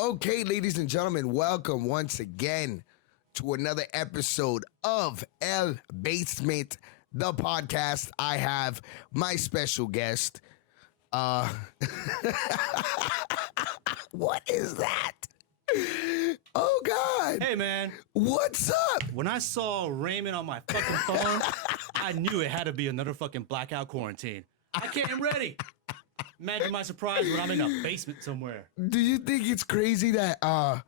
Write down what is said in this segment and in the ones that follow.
Okay, ladies and gentlemen, welcome once again to another episode of El Basement, the podcast. I have my special guest. What is that? Oh, God. Hey, man. What's up? When I saw Raymond on my fucking phone, I knew it had to be another fucking blackout quarantine. I came ready. Imagine my surprise when I'm in a basement somewhere. Do you think it's crazy that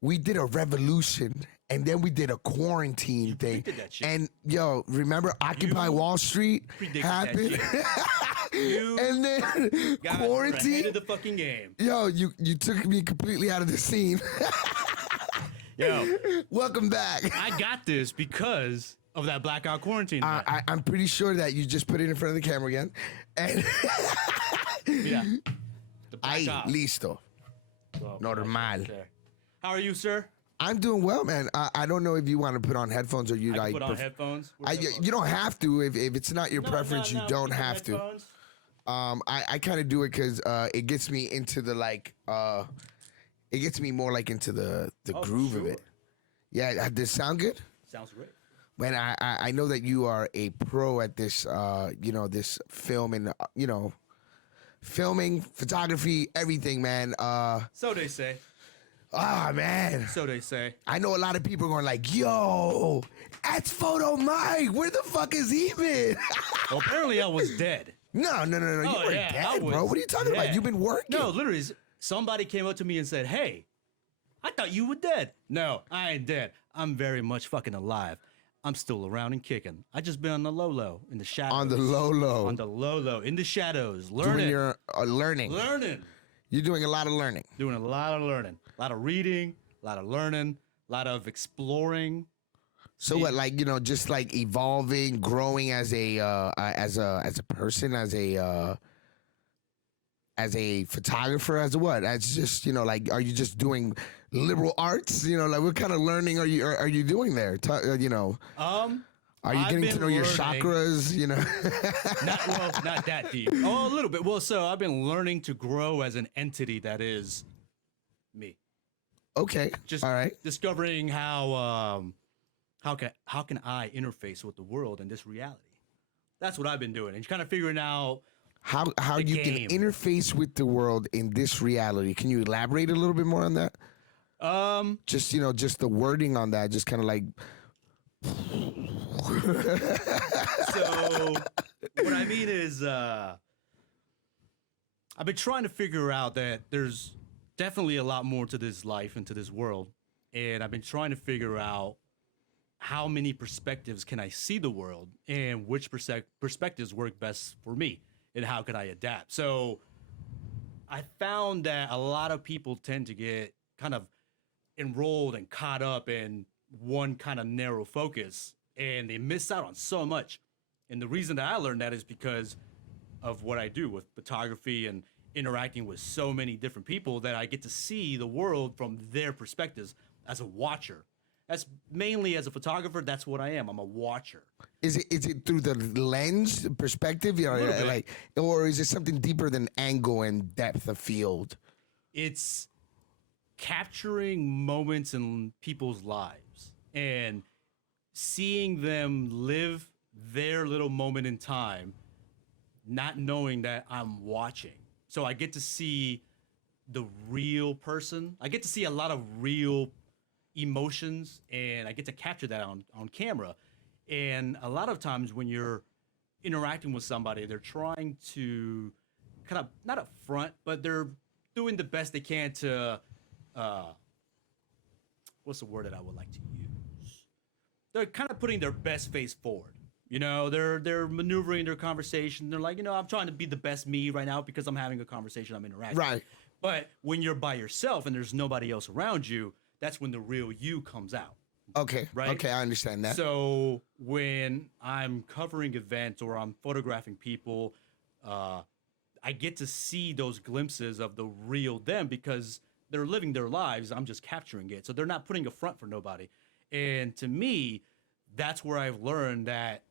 we did a revolution and then we did a quarantine thing? That shit. And yo, remember Occupy Wall Street happened? And then quarantine. Ahead of the fucking game. Yo, you took me completely out of the scene. Yo, welcome back. I got this because of that blackout quarantine. I'm pretty sure that you just put it in front of the camera again. And yeah. Ahí, listo. Well, Normal. okay. How are you, sir? I'm doing well, man. I don't know if you want to put on headphones or you I like. can put on headphones. You don't have to if it's not your preference. You don't have to. I kind of do it because it gets me into the it gets me more like into the groove of it. Yeah, does it sound good? Sounds great. Man, I know that you are a pro at this, this film and, filming, photography, everything, man. So they say. Ah, man. So they say. I know a lot of people are going like, yo, that's Foto Mike. Where the fuck is he been? Well, apparently I was dead. No. You weren't dead, bro. What are you talking about? You've been working. No, literally, somebody came up to me and said, hey, I thought you were dead. No, I ain't dead. I'm very much fucking alive. I'm still around and kicking. I just been on the low, in the shadows. On the low. On the low, in the shadows. Learning. Doing your learning. Learning. You're doing a lot of learning. Doing a lot of learning. A lot of reading, a lot of learning, a lot of exploring. So what, just like evolving, growing as a person, as a photographer, as a what? As just, are you just doing liberal arts? What kind of learning are you doing there? Are you getting to know your chakras? Not that deep. Oh, a little bit. Well, so I've been learning to grow as an entity that is me. Okay. Just all right. Discovering how can I interface with the world and this reality? That's what I've been doing, and kind of figuring out how you can interface with the world in this reality. Can you elaborate a little bit more on that? Just the wording on that, just kind of like. So what I mean is, I've been trying to figure out that there's definitely a lot more to this life and to this world, and I've been trying to figure out how many perspectives can I see the world and which perspectives work best for me and how can I adapt. So I found that a lot of people tend to get kind of enrolled and caught up in one kind of narrow focus, and they miss out on so much. And the reason that I learned that is because of what I do with photography and interacting with so many different people, that I get to see the world from their perspectives as a watcher. That's mainly as a photographer. That's what I am. I'm a watcher. Is it through the lens perspective, or is it something deeper than angle and depth of field? It's capturing moments in people's lives and seeing them live their little moment in time, not knowing that I'm watching. So I get to see the real person. I get to see a lot of real emotions, and I get to capture that on camera. And a lot of times when you're interacting with somebody, they're trying to kind of, not up front, but they're doing the best they can to, what's the word that I would like to use? They're kind of putting their best face forward. They're maneuvering their conversation. They're like, I'm trying to be the best me right now because I'm having a conversation, I'm interacting. Right. But when you're by yourself and there's nobody else around you, that's when the real you comes out. Okay. Right? Okay, I understand that. So when I'm covering events or I'm photographing people, I get to see those glimpses of the real them because they're living their lives. I'm just capturing it. So they're not putting a front for nobody. And to me, that's where I've learned that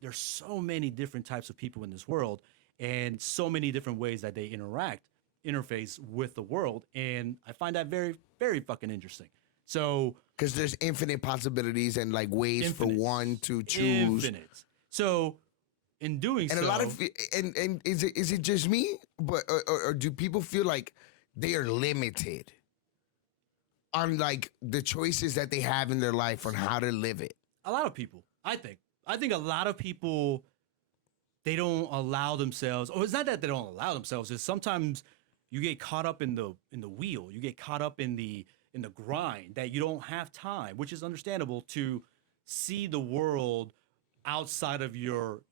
there's so many different types of people in this world and so many different ways that they interact. interface with the world, and I find that very, very fucking interesting. So, because there's infinite possibilities and like ways for one to choose. Infinite. So, in doing and so, a lot of and is it just me, but or do people feel like they are limited on like the choices that they have in their life on how to live it? A lot of people, I think a lot of people, they don't allow themselves, or it's not that they don't allow themselves, it's sometimes you get caught up in the wheel, you get caught up in the grind that you don't have time, which is understandable, to see the world outside of your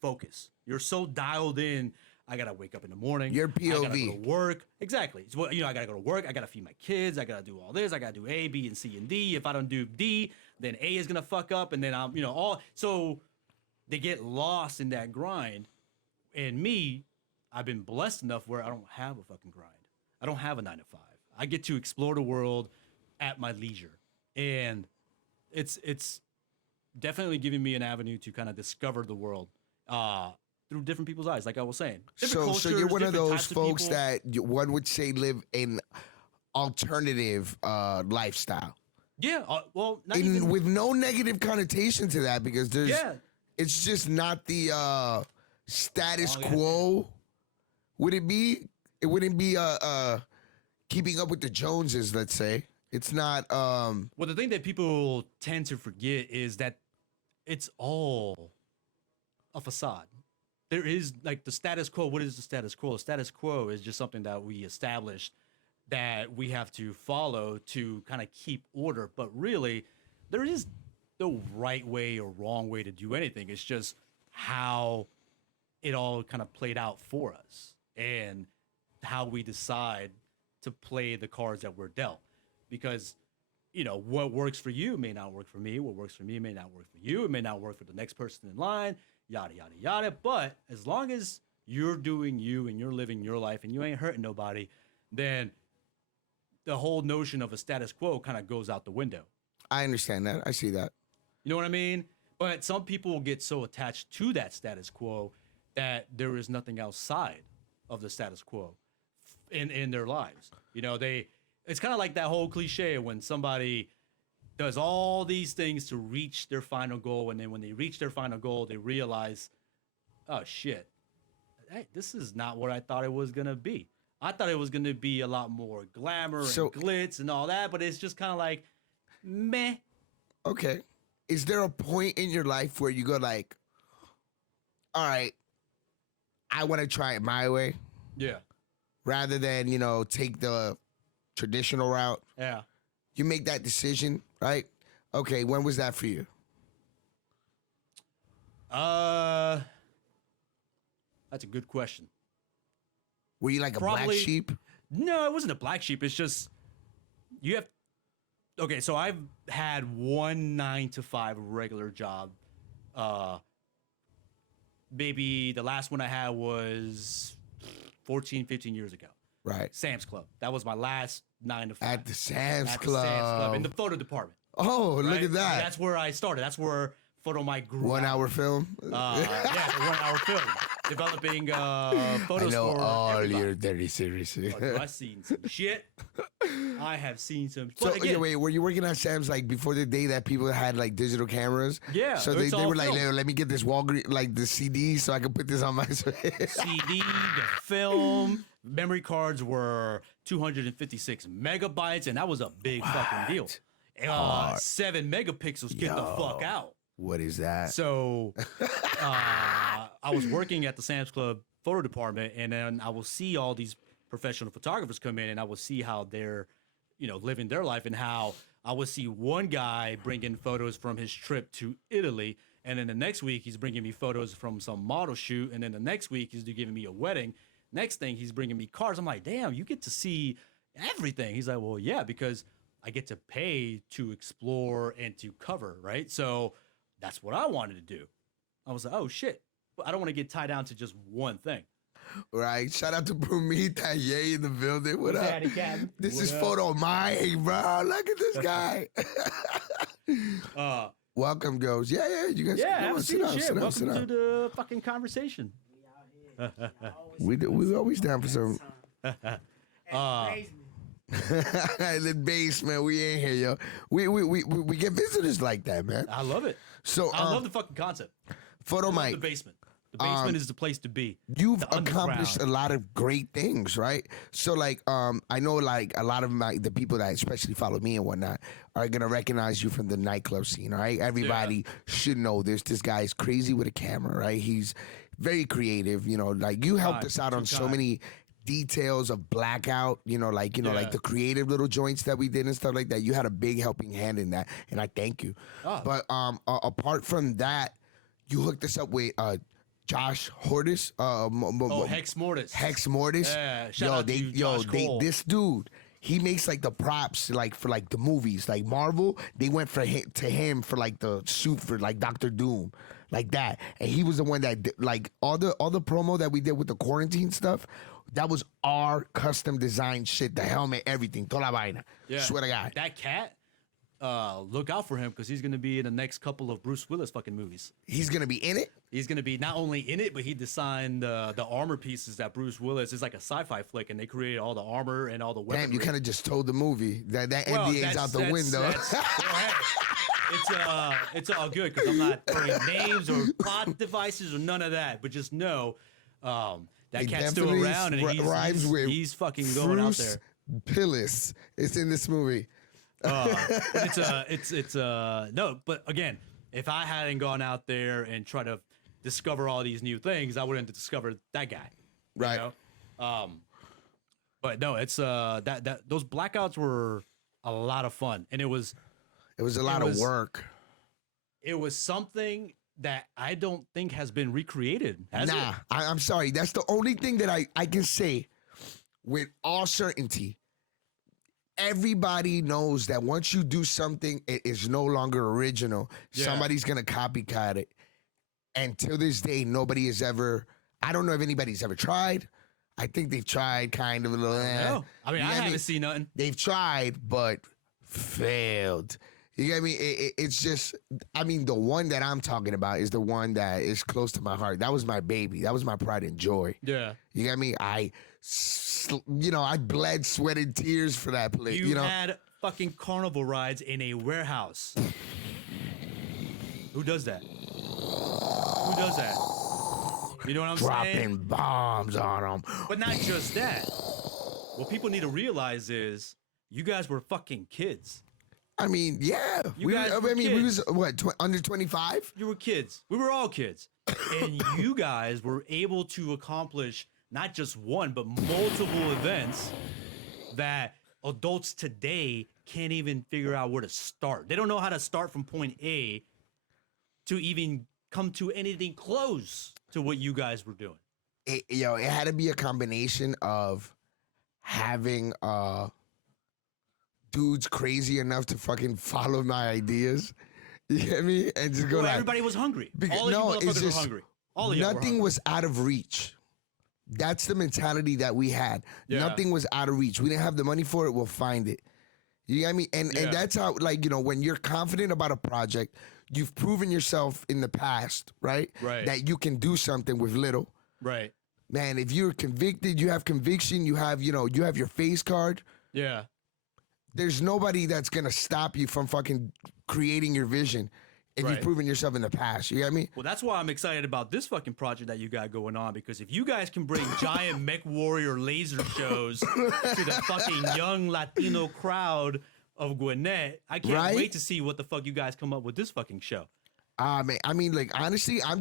focus. You're so dialed in. I gotta wake up in the morning. Your POV. I gotta go to work. Exactly. So, I gotta go to work. I gotta feed my kids. I gotta do all this. I gotta do A, B, and C, and D. If I don't do D, then A is gonna fuck up, and then I'm, all. So they get lost in that grind. And me, I've been blessed enough where I don't have a fucking grind. I don't have a 9 to 5. I get to explore the world at my leisure, and it's definitely giving me an avenue to kind of discover the world through different people's eyes, like I was saying. So you're one of those folks that one would say live an alternative lifestyle. Yeah, well, with no negative connotation to that, because it's just not the status quo. Would it be? It wouldn't be keeping up with the Joneses, let's say. It's not. Well, the thing that people tend to forget is that it's all a facade. There is like the status quo. What is the status quo? The status quo is just something that we established that we have to follow to kind of keep order. But really, there is no right way or wrong way to do anything. It's just how it all kind of played out for us and how we decide to play the cards that we're dealt. Because, what works for you may not work for me. What works for me may not work for you. It may not work for the next person in line, yada, yada, yada. But as long as you're doing you and you're living your life and you ain't hurting nobody, then the whole notion of a status quo kind of goes out the window. I understand that. I see that. You know what I mean? But some people get so attached to that status quo that there is nothing outside of the status quo in their lives. It's kind of like that whole cliche when somebody does all these things to reach their final goal, and then when they reach their final goal, they realize, oh shit, hey, this is not what I thought it was gonna be. I thought it was gonna be a lot more glamour and glitz and all that, but it's just kind of like, meh. Okay. Is there a point in your life where you go like, all right, I want to try it my way? Yeah. Rather than, take the traditional route? Yeah. You make that decision, right? Okay, when was that for you? That's a good question. Were you like a black sheep? No, it wasn't a black sheep. It's just, you have, okay, so I've had one 9 to 5 regular job. Maybe the last one I had was 14, 15 years ago. Right. Sam's Club. That was my last 9 to 5. At the Sam's Club. In the photo department. Oh, right? Look at that. That's where I started. That's where Foto Mike grew 1 hour film? Yeah, the 1 hour film. Developing photos I know for all everybody. your dirty series. I've seen some shit. I have seen some. So, again, wait, were you working at Sam's like before the day that people had like digital cameras? Yeah. So they were like, let me get this Walgreens, like the CD so I can put this on my CD, the film, memory cards were 256 megabytes, and that was a big fucking deal. 7 megapixels, get the fuck out. What is that? So I was working at the Sam's Club photo department, and then I will see all these professional photographers come in, and I will see how they're, living their life, and how I would see one guy bring in photos from his trip to Italy, and then the next week he's bringing me photos from some model shoot, and then the next week he's giving me a wedding. Next thing he's bringing me cars. I'm like, damn, you get to see everything. He's like, well, yeah, because I get to pay to explore and to cover, right? So that's what I wanted to do. I was like, oh shit, but I don't want to get tied down to just one thing. Right. Shout out to Brumita, yay in the building. What up? This is Foto Mike, bro. Look at this guy. Welcome, goes. Yeah. You guys. Yeah, have a seat. Welcome to the fucking conversation. We always down for some. The basement, we ain't here, yo. We get visitors like that, man. I love it. So I love the fucking concept. Foto Mike, the basement. The basement is the place to be. You've accomplished a lot of great things, right? So like, I know like a lot of the people that especially follow me and whatnot are gonna recognize you from the nightclub scene, right? Everybody should know this. This guy is crazy with a camera, right? He's very creative, you know. Like you helped us out on so many details of blackout, like the creative little joints that we did and stuff like that. You had a big helping hand in that, and I thank you. But apart from that, you hooked us up with Josh Hortis. Hex Mortis. Hex Mortis. Yeah, shout out to Josh Cole. This dude, he makes like the props like for like the movies, like Marvel. They went to him for like the suit for like Doctor Doom, like that. And he was the one that did, like all the promo that we did with the quarantine stuff. That was our custom design shit. The helmet, everything, toda la vaina. Yeah. Swear to God. That cat. Look out for him because he's gonna be in the next couple of Bruce Willis fucking movies. He's gonna be in it. He's gonna be not only in it, but he designed the armor pieces that Bruce Willis is like a sci-fi flick, and they created all the armor and all the weaponry. Damn, you kind of just told the movie that NDA's out the window. It's all good because I'm not throwing names or plot devices or none of that. But just know that cat's still around, and he's fucking going out there. Pillis is in this movie. No, but again, if I hadn't gone out there and tried to discover all these new things, I wouldn't have discovered that guy. Right. You know? But no, it's that those blackouts were a lot of fun, and it was a lot of work. It was something that I don't think has been recreated. I'm sorry. That's the only thing that I can say with all certainty. Everybody knows that once you do something, it is no longer original. Yeah. Somebody's going to copycat it. And to this day, nobody has ever, I don't know if anybody's ever tried. I think they've tried kind of a little. I mean, I haven't seen nothing. They've tried, but failed. You get me? It's just, I mean, the one that I'm talking about is the one that is close to my heart. That was my baby. That was my pride and joy. Yeah. You get me? I bled, sweated, tears for that place. You had fucking carnival rides in a warehouse. Who does that? Who does that? You know what I'm saying? Dropping bombs on them. But not just that. What people need to realize is you guys were fucking kids. I mean, yeah. We was, what, under 25? You were kids. We were all kids. And you guys were able to accomplish not just one, but multiple events that adults today can't even figure out where to start. They don't know how to start from point A to even come to anything close to what you guys were doing. It had to be a combination of having dudes crazy enough to fucking follow my ideas. You get me? And just go like, everybody was hungry. All of you motherfuckers were hungry. All of you nothing was out of reach. That's the mentality that we had. Yeah. Nothing was out of reach. We didn't have the money for it. We'll find it. You get me? And that's how, like, when you're confident about a project, you've proven yourself in the past, right? Right. That you can do something with little. Right. Man, if you're convicted, you have conviction, you have your face card. Yeah. There's nobody that's going to stop you from fucking creating your vision. If you've proven yourself in the past, you get me? Well, that's why I'm excited about this fucking project that you got going on, because if you guys can bring giant mech warrior laser shows to the fucking young Latino crowd of Gwinnett, I can't wait to see what the fuck you guys come up with this fucking show. Man, I mean, like, honestly, I'm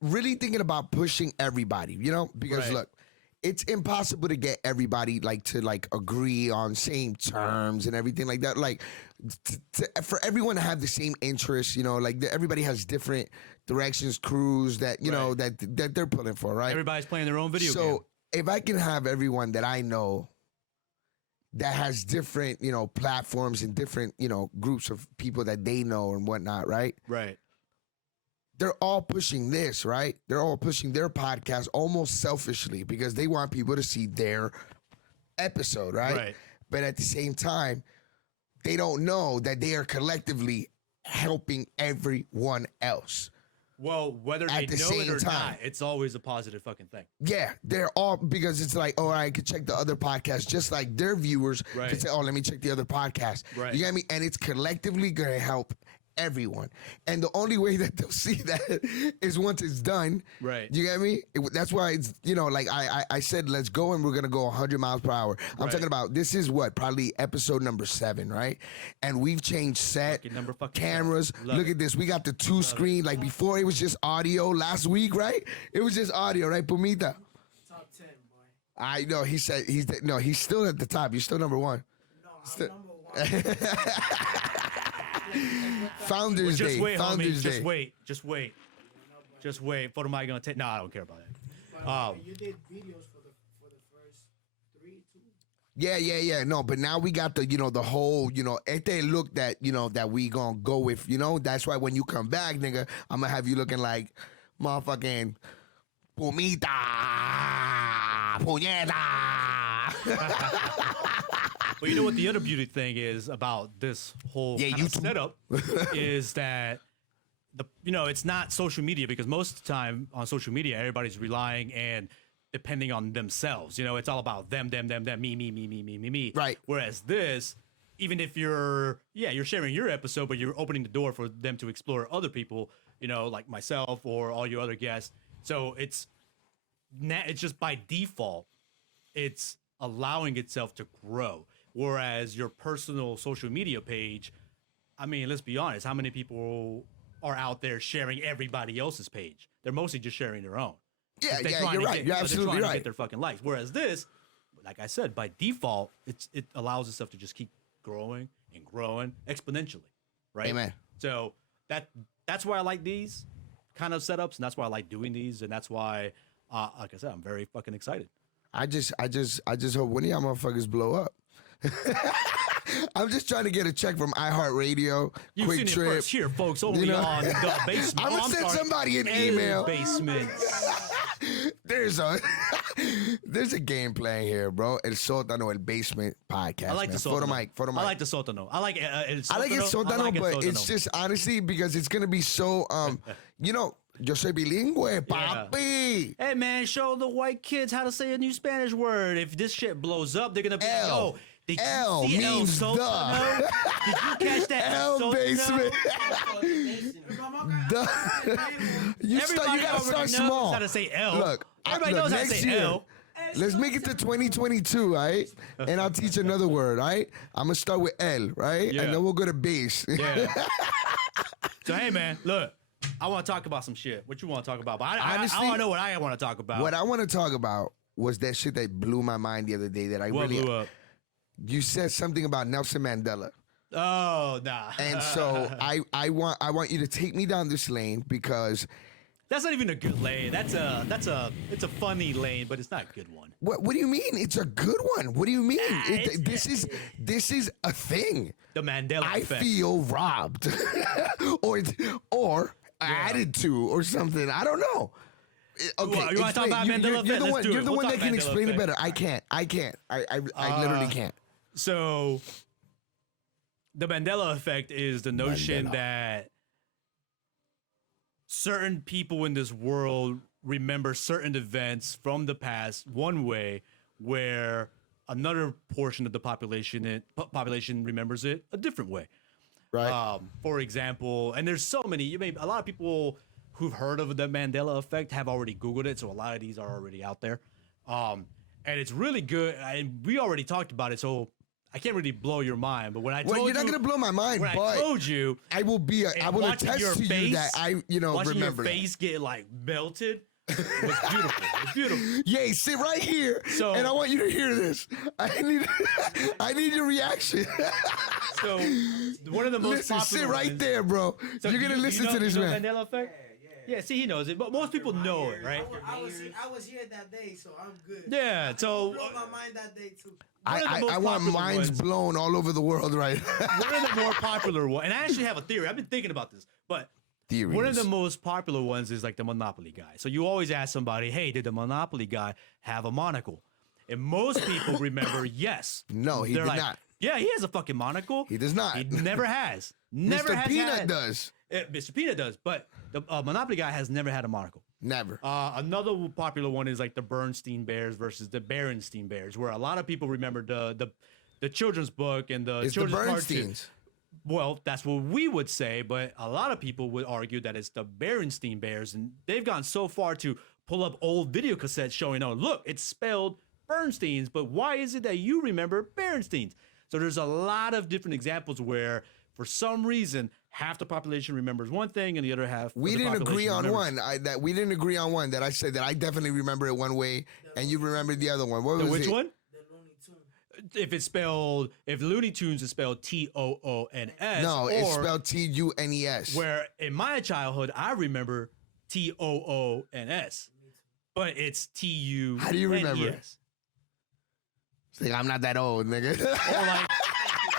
really thinking about pushing everybody, because look, it's impossible to get everybody to agree on same terms and everything like that. Like for everyone to have the same interests, everybody has different directions, crews that, that they're pulling for, right? Everybody's playing their own video game. So if I can have everyone that I know that has different, platforms and different, groups of people that they know and whatnot, right? Right. They're all pushing this, right? They're all pushing their podcast almost selfishly because they want people to see their episode, right? Right. But at the same time, they don't know that they are collectively helping everyone else. Well, whether they at the know same it or time. not, it's always a positive fucking thing. Yeah, they're all because it's like, oh, I could check the other podcast, just like their viewers could say, oh, let me check the other podcast. Right. You get me? And it's collectively gonna help everyone. And the only way that they'll see that is once it's done. Right. You get me? That's why it's, like I said, let's go and we're gonna go 100 miles per hour. I'm talking about, this is what, probably episode number 7, right? And we've changed set, cameras. Look at this. We got the 2 screen. Like before it was just audio last week, right? It was just audio, right, Pumita? Top 10, boy. I know. He said he's still at the top. You're still number 1. No, I'm number 1. Founders Just Day. wait, Founders homie. Day. Just wait. Foto Mike gonna take. No, I don't care about that. You did videos for the first 3, 2. Yeah. No, but now we got the, the whole, este look that, that we gonna go with, That's why when you come back, nigga, I'm gonna have you looking like motherfucking Pumita, puñeta. But you know what the other beauty thing is about this whole kind of setup is that it's not social media, because most of the time on social media everybody's relying and depending on themselves. It's all about them, me. Right. Whereas this, even if you're sharing your episode, but you're opening the door for them to explore other people, like myself or all your other guests. So it's just by default, it's allowing itself to grow. Whereas your personal social media page, I mean, let's be honest, how many people are out there sharing everybody else's page? They're mostly just sharing their own. Yeah, you're right. You're absolutely right. To get their fucking likes. Whereas this, like I said, by default, it allows itself to just keep growing and growing exponentially, right? Amen. So that's why I like these kind of setups, and that's why I like doing these, and that's why, like I said, I'm very fucking excited. I just hope one of y'all motherfuckers blow up. I'm just trying to get a check from iHeartRadio. You've Quick seen Trip. it first here, folks. Only on the basement. I'm gonna send somebody an email. Basement. There's a game playing here, bro. El Sótano, El Basement podcast. I like the Foto Sótano. Mike. I like the Sótano. I like El Sótano. I like El Sótano, El but Sótano. it's just honestly because it's gonna be so yo soy bilingüe, papi. Hey man, show the white kids how to say a new Spanish word. If this shit blows up, they're gonna be L. Did you L see means El Sótano? Did you catch that? L basement. You gotta start knows small. how to say L. Look, Everybody knows how to next say year, L. Let's make it to 2022, right? And I'll teach another word, right? I'm gonna start with L, right? Yeah. And then we'll go to base. Yeah. So hey man, look, I want to talk about some shit. What you want to talk about? But I want to know what I want to talk about. What I want to talk about was that shit that blew my mind the other day. That I What really. blew up? You said something about Nelson Mandela. Oh nah. And so I want you to take me down this lane because That's not even a good lane. It's a funny lane, but it's not a good one. what do you mean? It's a good one. What do you mean? This is a thing. The Mandela I effect. feel robbed or added to or something. I don't know. Okay, you want to talk about Mandela effect? You're the We'll one talk that can Mandela explain it effect. better. I can't. I literally can't. So the Mandela effect is the notion that certain people in this world remember certain events from the past one way, where another portion of the population remembers it a different way. Right. For example, and there's so many. A lot of people who've heard of the Mandela effect have already Googled it, so a lot of these are already out there. And it's really good. And we already talked about it, so I can't really blow your mind. But when I told you're not gonna blow my mind. when But I told you, I will attest to you that I watching remember your that. face get like melted. It was beautiful. It was beautiful. Yay, sit right here, and I want you to hear this. I need your reaction. So one of the most Listen, popular sit right ones- there, bro. So You're gonna listen to this, you know man. Mandela effect? Yeah, see, he knows it, but most people know it, right? I was here that day, so I'm good. Yeah, so Blew my mind that day too. one of the I most want popular minds ones- blown all over the world, right? one of the more popular ones, and I actually have a theory. I've been thinking about this, but Theories. one of the most popular ones is like the Monopoly guy. So you always ask somebody, hey, did the Monopoly guy have a monocle? And most people remember, yes. No, he They're did like, not. Yeah, he has a fucking monocle. He does not. He never has. Never Mr. has Peanut had. does. Mr. Peanut does, but the Monopoly guy has never had a monocle. Never. Another popular one is like the Bernstein Bears versus the Berenstein Bears, where a lot of people remember the children's book and the It's the children's cartoon. Bernsteins. Well, that's what we would say, but a lot of people would argue that it's the Berenstein Bears, and they've gone so far to pull up old video cassettes showing, oh, look, it's spelled Bernsteins, but why is it that you remember Berensteins? So there's a lot of different examples where, for some reason, half the population remembers one thing and the other half. We didn't agree on one. We didn't agree on one that I said that I definitely remember it one way, and you remember the other one. What was which it? one? If Looney Tunes is spelled Toons. No, it's spelled Tunes. Where in my childhood, I remember Toons, but it's Tunes. How do you remember? It's like, I'm not that old, nigga. Or like,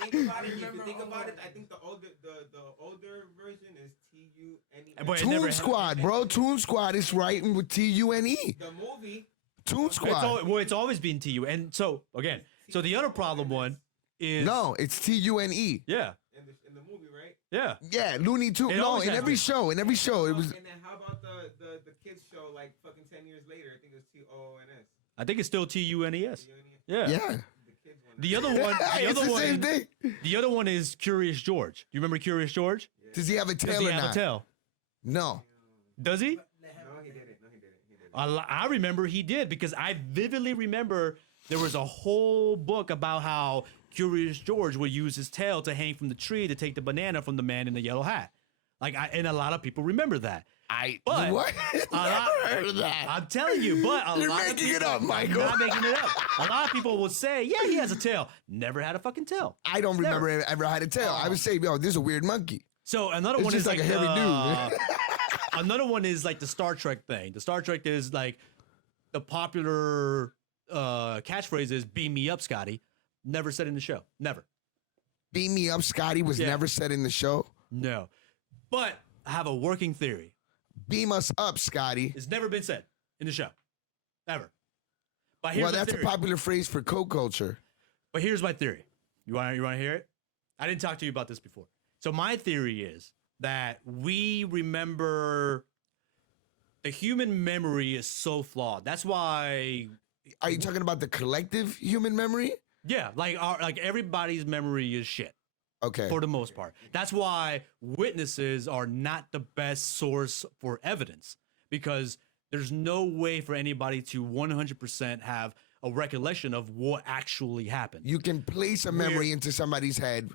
If you think about it, I think the older version is Tune. Toon Squad, bro. Toon Squad is writing with Tune. The movie. Toon Squad. it's always been TU. And so again, so the other problem one is it's Tune. Yeah. In the movie, right? Yeah. Yeah, Looney Tunes. It No, always in has every been. show. In every show, it was. And then how about the kids show like fucking 10 years later? I think it was Toons. I think it's still TUNES. Yeah. Yeah. The other one. It's the same thing. The other one is Curious George. Do you remember Curious George? Does he have a Does tail he or have not? a tail? No. Does he? No, he didn't. I remember he did because I vividly remember there was a whole book about how Curious George would use his tail to hang from the tree to take the banana from the man in the yellow hat. And a lot of people remember that. But What? Never heard of that. I'm telling you, but You're lot making of people, it up, Michael. I'm not making it up. A lot of people will say, yeah, he has a tail. Never had a fucking tail. I don't remember it ever had a tail. I would say, yo, this is a weird monkey. So another It's one just is like a hairy dude. Another one is like the Star Trek thing. The Star Trek is like the popular catchphrase is "Beam me up, Scotty." Never said in the show. Never. Beam me up, Scotty was never said in the show. No. But I have a working theory. Beam us up, Scotty. It's never been said in the show. Ever. But here's Well, my that's theory. a popular phrase for coke culture. But here's my theory. You want to hear it? I didn't talk to you about this before. So my theory is that we remember the human memory is so flawed. That's why. Are you talking about the collective human memory? Yeah, like everybody's memory is shit. Okay. For the most part. That's why witnesses are not the best source for evidence, because there's no way for anybody to 100% have a recollection of what actually happened. You can place a memory into somebody's head.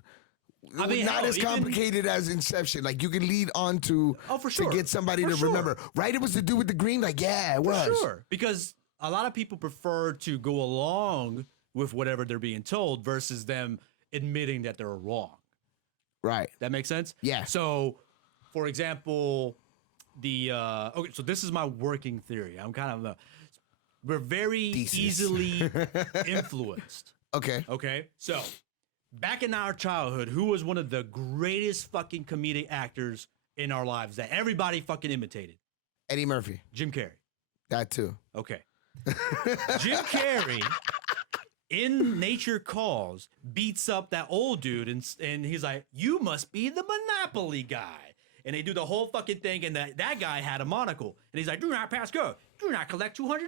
I mean, not hell, as even- complicated as Inception. Like, you can lead on to, for sure. to get somebody For to sure. remember. Right? It was the dude with the green? Like, yeah, it was. For sure. Because a lot of people prefer to go along with whatever they're being told versus them admitting that they're wrong. Right. That makes sense? Yeah. So, for example, okay, so this is my working theory. I'm kind of we're very Thesis. easily influenced. Okay. Okay? So, back in our childhood, who was one of the greatest fucking comedic actors in our lives that everybody fucking imitated? Eddie Murphy. Jim Carrey. That too. Okay. Jim Carrey in Nature Calls beats up that old dude and he's like, you must be the Monopoly guy. And they do the whole fucking thing, and that guy had a monocle. And he's like, do not pass go. Do not collect $200.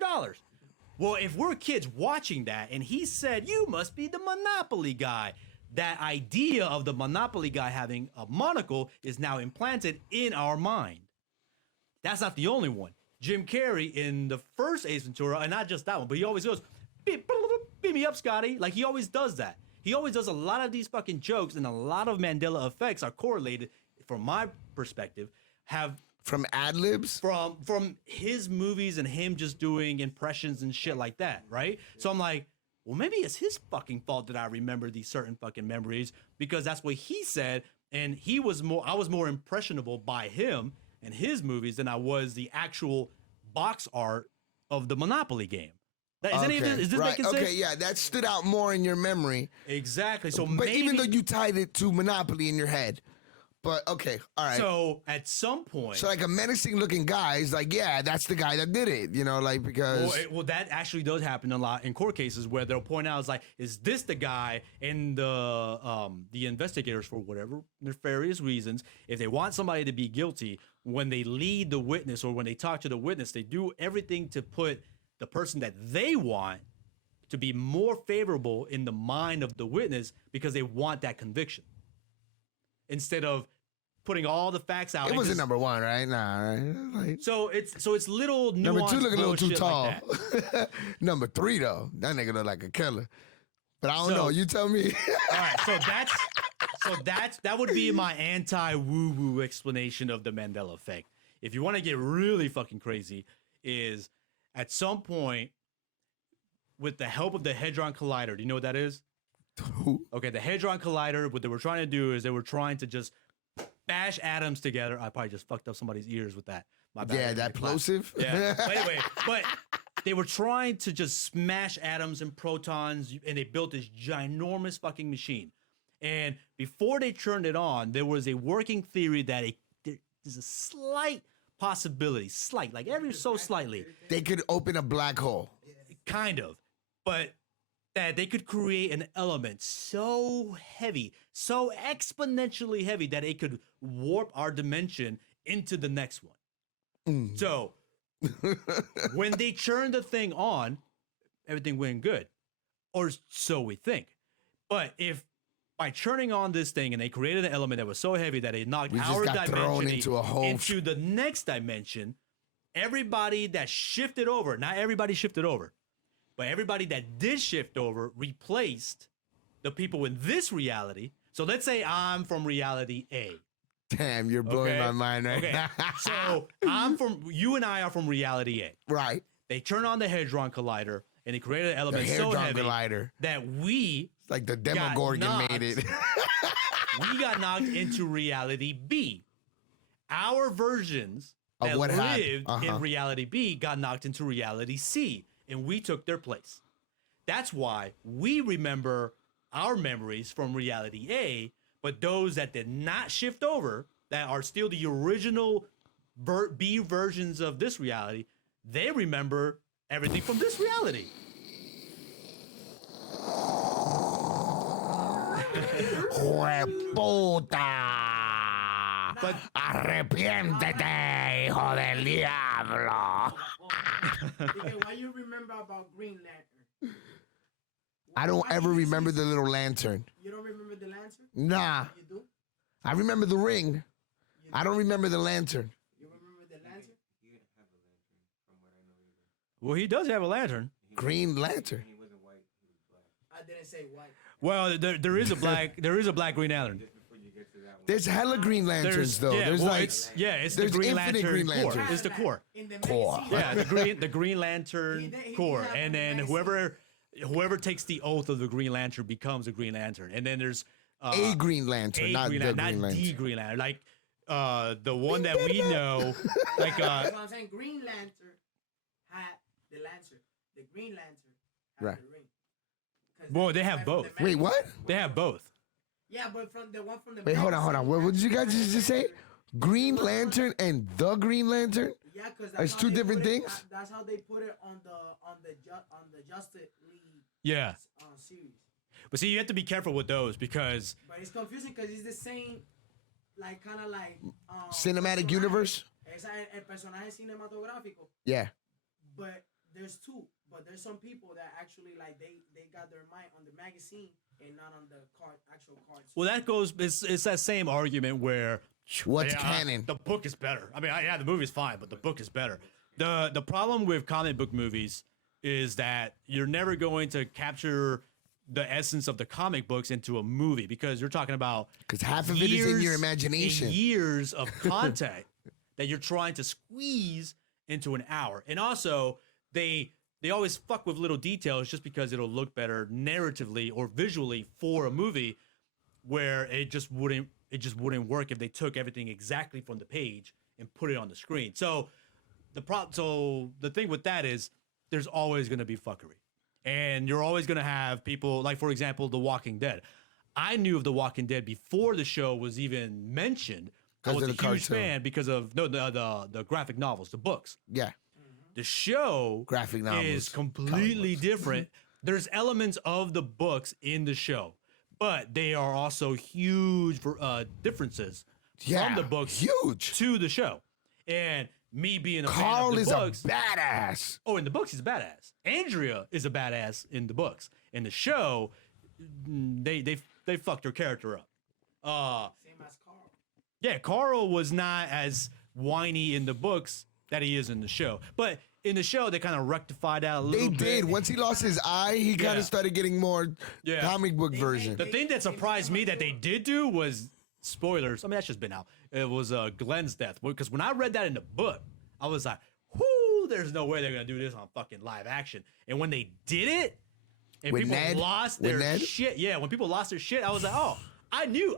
Well, if we're kids watching that and he said, you must be the Monopoly guy, that idea of the Monopoly guy having a monocle is now implanted in our mind. That's not the only one. Jim Carrey in the first Ace Ventura, and not just that one, but he always goes, beat me up, Scotty. Like, he always does that. He always does a lot of these fucking jokes, and a lot of Mandela effects are correlated, from my perspective, from ad-libs? From his movies and him just doing impressions and shit like that, right? So I'm like, well, maybe it's his fucking fault that I remember these certain fucking memories, because that's what he said, and I was more impressionable by him and his movies than I was the actual box art of the Monopoly game. Is this making sense? Okay, yeah, that stood out more in your memory. Exactly. So But maybe, even though you tied it to Monopoly in your head, But okay, all right. So at some point, So like a menacing looking guy is like, yeah, that's the guy that did it. You know, like because well, that actually does happen a lot in court cases where they'll point out, it's like, is this the guy? And the investigators, for whatever nefarious reasons, if they want somebody to be guilty, when they lead the witness or when they talk to the witness, they do everything to put the person that they want to be more favorable in the mind of the witness because they want that conviction. Instead of putting all the facts out. it wasn't number one, right? Nah, right? Like, So it's little nuanced number two look a little too bullshit tall. like that. Number three though, that nigga look like a killer. But I don't So- know. You tell me. All right, that would be my anti woo woo explanation of the Mandela effect. If you want to get really fucking crazy, is at some point with the help of the Hadron Collider. Do you know what that is? Who? Okay, the Hadron Collider. What they were trying to do is they were trying to just bash atoms together. I probably just fucked up somebody's ears with that. My bad. Yeah, that plosive. Yeah. But anyway, but they were trying to just smash atoms and protons, and they built this ginormous fucking machine. And before they turned it on, there was a working theory that there's a slight possibility, like every so slightly, They could open a black hole. kind of, but that they could create an element so heavy, so exponentially heavy that it could warp our dimension into the next one. So when they turned the thing on, everything went good, or so we think. But if by turning on this thing and they created an element that was so heavy that it knocked We just our got thrown dimension into a whole into the next dimension, everybody that shifted over, not everybody shifted over, but everybody that did shift over replaced the people in this reality. So let's say I'm from reality A. Damn, you're blowing Okay? my mind right Okay. now. So you and I are from reality A. Right. They turn on the Hadron Collider and they created an The element so Hadron heavy Collider. that we It's like the Demogorgon knocked. made it. we got knocked into reality B. Our versions Of that what had- lived in reality B got knocked into reality C, and we took their place. That's why we remember our memories from reality A, but those that did not shift over, that are still the original B versions of this reality, they remember everything from this reality. Hueputa. But Arrepiéntete, hijo del diablo. Okay, why you remember about Green Lantern? I don't Why ever did you remember see- the little lantern. You don't remember the lantern? Nah. You do? I remember the ring. I don't remember the lantern. You remember the lantern? He didn't have a lantern, from what I know either. well, he does have a lantern. Green lantern. He wasn't white. He was black. I didn't say white. Well, there is a black Green Lantern. Just before you get to that one. There's hella green lanterns though. yeah, There's well, like it's the there's Green infinite Lantern Green core. Lanterns. It's the core. In the Core. magazine, Yeah, the Green Lantern He did core, have and a then nice- whoever takes the oath of the Green Lantern becomes a Green Lantern, and then there's a Green Lantern, a not Green the Lantern, Green not Lantern. the Green Lantern, like the one that we know, like That's what I'm saying. Green Lantern had the lantern. The Green Lantern had Right. the ring. 'Cause Well, that's they have right from both. the Wait, magazine. what? they have both. Yeah, but from the one from the Wait, hold on. magazine, What did you guys that's just say? Green Lantern and the Green Lantern? Yeah, because It's two different things? That's how they put it on the Justice League Yeah, series. but see, you have to be careful with those because But it's confusing because it's the same, like kind of like Cinematic personaje. universe? Es el personaje cinematográfico, Yeah. but there's two. But there's some people that actually like they got their mind on the magazine and not on the actual cards. well, that goes. It's that same argument where What's yeah, canon? the book is better. I mean, yeah, the movie's fine, but the book is better. The problem with comic book movies is that you're never going to capture the essence of the comic books into a movie because you're talking about Because half of it is in your imagination. and years of content that you're trying to squeeze into an hour. And also, they always fuck with little details just because it'll look better narratively or visually for a movie, where it just wouldn't work if they took everything exactly from the page and put it on the screen. So the thing with that is there's always going to be fuckery. And you're always going to have people like, for example, The Walking Dead. I knew of The Walking Dead before the show was even mentioned. I was a huge fan because of the graphic novels, the books. Yeah. The show Graphic novels. is completely different. There's elements of the books in the show, but they are also huge differences from the books huge to the show. And me being a Carl fan of the books, is a badass. Oh, in the books, he's a badass. Andrea is a badass in the books. In the show, they fucked her character up. Same as Carl. Yeah, Carl was not as whiny in the books that he is in the show. But in the show, they kind of rectified that a little bit. They did. Once he lost his eye, he kind of started getting more comic book version. The thing that surprised me that they did do was, spoilers, I mean, that's just been out. It was Glenn's death. Because when I read that in the book, I was like, whoo, there's no way they're going to do this on fucking live action. And when they did it, and With people Ned? lost With their Ned? shit. Yeah, when people lost their shit, I was like, oh, I knew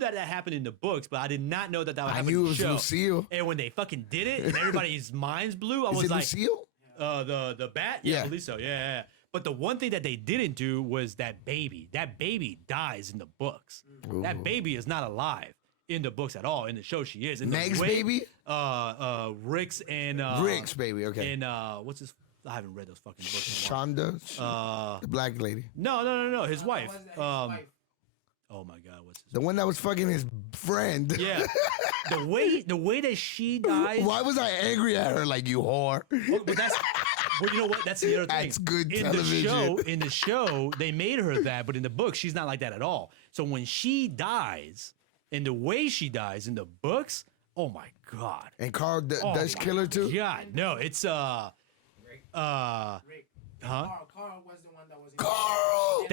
that happened in the books, but I did not know that would happen in the show. I knew it was Lucille. And when they fucking did it, and everybody's minds blew, I Is was it like, Lucille? The bat? Yeah, I believe so. Yeah. But the one thing that they didn't do was that baby. That baby dies in the books. Ooh. That baby is not alive in the books at all. In the show, she is. In Meg's baby? Rick's and Rick's baby, okay. And what's his? I haven't read those fucking books. Shonda, the black lady. No. His wife. His wife. Oh my God, what's his? The one that was fucking his friend. Yeah. The way that she dies. Why was I angry at her like, you whore? Well, you know what? That's the other thing. That's good in television. In the show, they made her that, but in the book, she's not like that at all. So when she dies, and the way she dies in the books, oh my God. And Carl does kill her too? God, no, it's Rick. huh? Carl was the one that was in Carl!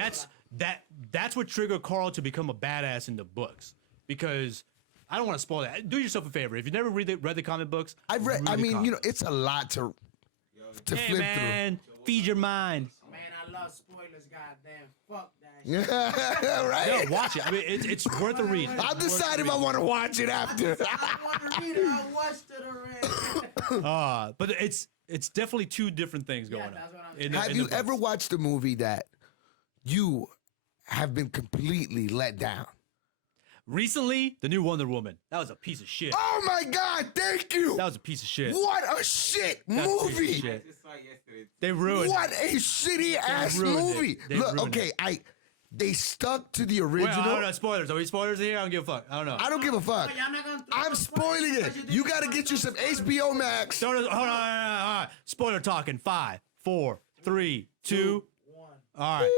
That's what triggered Carl to become a badass in the books, because I don't want to spoil that. Do yourself a favor. If you've never read the comic books, I've read, I mean, you know, it's a lot to hey flip man, feed your mind. Man, I love spoilers, goddamn. Fuck that through. shit. Yeah, right? No, watch it. I mean, it's worth a read. I'll decide if I want to watch it after. I want to read it. I watched it already. But it's definitely two different things going on. that's what I'm in the- Have in you the books. ever watched a movie that you have been completely let down? Recently, the new Wonder Woman. That was a piece of shit. Oh my God, thank you. That was a piece of shit. What a shit That's a piece of movie. shit. I just saw it yesterday. They ruined What a shitty ass ruined it. movie. They Look, ruined okay, they stuck to the Wait, original. I don't know. Spoilers. Are we spoilers in here? I don't give a fuck. I don't know. I don't give a fuck. Y'all not gonna throw I'm the spoiling spoilers it. because You didn't got to get you some HBO Max. Hold on. All right. Spoiler talking. 5, 4, 3, 2. one. All right.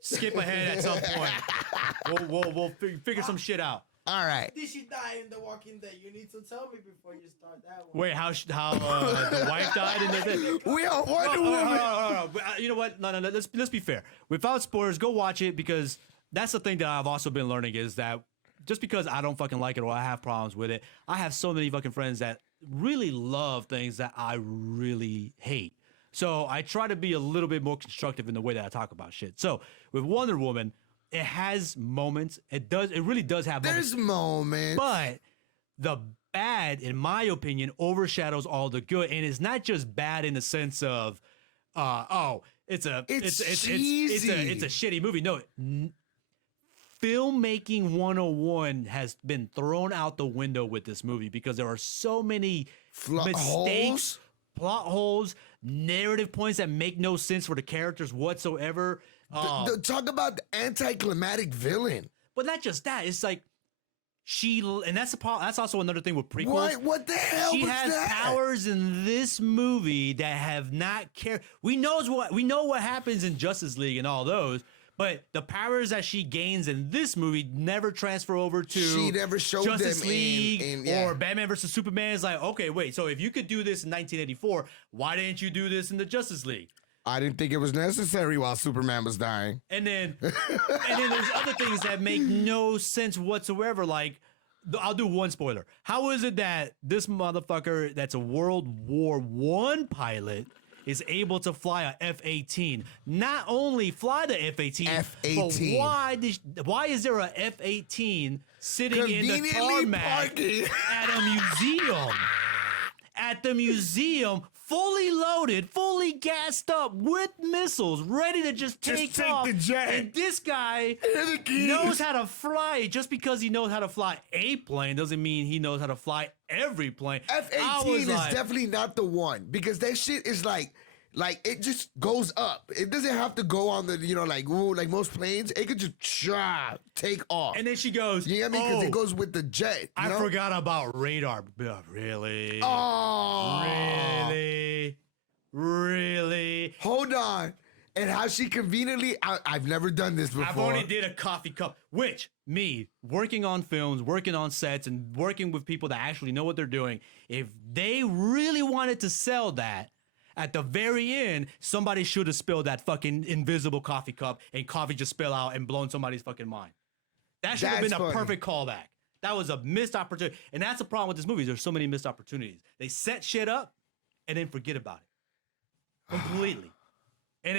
Skip ahead at some point. We'll figure some shit out. All right. Did she die in The Walking Dead? You need to tell me before you start that one. Wait, how the wife died in the thing? We are Wonder Woman. No. You know what? No. Let's be fair. Without spoilers, go watch it, because that's the thing that I've also been learning is that just because I don't fucking like it or I have problems with it, I have so many fucking friends that really love things that I really hate. So I try to be a little bit more constructive in the way that I talk about shit. So with Wonder Woman, it has moments. It really does have moments. There's moments. But the bad, in my opinion, overshadows all the good, and it's not just bad in the sense of, it's a shitty movie. No, filmmaking 101 has been thrown out the window with this movie because there are so many mistakes, plot holes, narrative points that make no sense for the characters whatsoever. Talk about the anticlimactic villain. But not just that. It's like and that's also another thing with prequels. What the hell She was has that? powers in this movie that have not cared. We know what happens in Justice League and all those, but the powers that she gains in this movie never transfer over to She never showed Justice them League in or Batman versus Superman. It's like, okay, wait. So if you could do this in 1984, why didn't you do this in the Justice League? I didn't think it was necessary while Superman was dying. And then there's other things that make no sense whatsoever. Like, I'll do one spoiler. How is it that this motherfucker that's a World War I pilot is able to fly a F-18? Not only fly the F-18, F-18. but why is there a F-18 sitting in the Conveniently tarmac parking. at a museum? At the museum fully loaded, fully gassed up with missiles, ready to just take off. The jet. And this guy knows how to fly. Just because he knows how to fly a plane doesn't mean he knows how to fly every plane. F-18 is definitely not the one because that shit is like it just goes up. It doesn't have to go on the, like most planes. It could just take off. And then she goes, you know what I mean? Because it goes with the jet. I forgot about radar. Really? Oh. Really? Hold on. And how she conveniently, I've never done this before. I've only did a coffee cup, which me, working on films, working on sets, and working with people that actually know what they're doing, if they really wanted to sell that, at the very end, somebody should have spilled that fucking invisible coffee cup and coffee just spill out and blown somebody's fucking mind. That should have been a perfect callback. That was a missed opportunity. And that's the problem with this movie. There's so many missed opportunities. They set shit up and then forget about it completely. And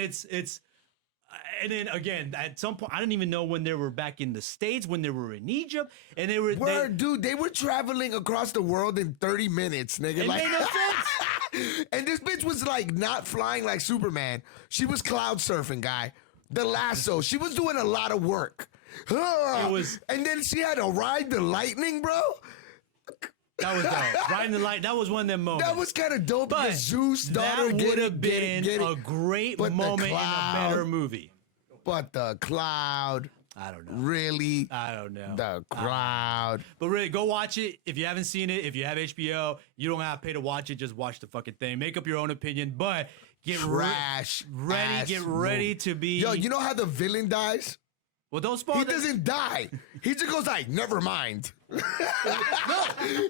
and then again, at some point, I didn't even know when they were back in the States, when they were in Egypt, and they were dude, they were traveling across the world in 30 minutes, nigga. It made no sense. And this bitch was like not flying like Superman. She was cloud surfing, guy. The lasso. She was doing a lot of work. And then she had to ride the lightning, bro. That was dope. Riding the light. That was one of them moments. That was kind of dope because Zeus' daughter would have been a great moment in a better movie. But the cloud. I don't know. Really? I don't know. The crowd. But really, go watch it. If you haven't seen it, if you have HBO, you don't have to pay to watch it. Just watch the fucking thing. Make up your own opinion. But get ready. Get ready to be. Yo, you know how the villain dies? Well, don't spoil. He doesn't die. He just goes like, never mind. No,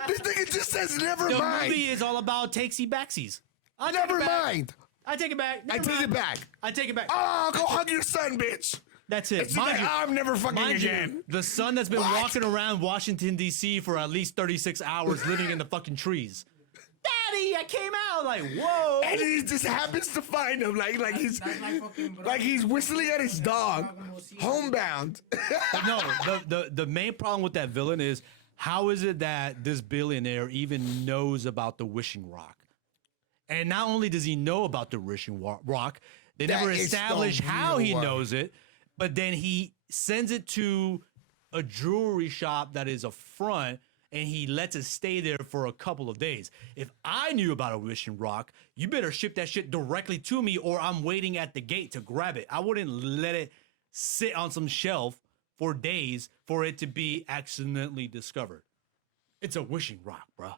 this nigga just says never mind. The movie is all about takesy backsies. Never mind. I take it back. I take it back. I take it back. Oh, go hug your son, bitch. That's it. I'm never fucking again. The son that's been walking around Washington, D.C. for at least 36 hours living in the fucking trees. Daddy, I came out like, whoa. And he just happens to find him like he's whistling at his dog. Homebound. No, the main problem with that villain is how is it that this billionaire even knows about the wishing rock? And not only does he know about the wishing rock, they never establish how he knows it. But then he sends it to a jewelry shop that is a front, and he lets it stay there for a couple of days. If I knew about a wishing rock, you better ship that shit directly to me, or I'm waiting at the gate to grab it. I wouldn't let it sit on some shelf for days for it to be accidentally discovered. It's a wishing rock, bro.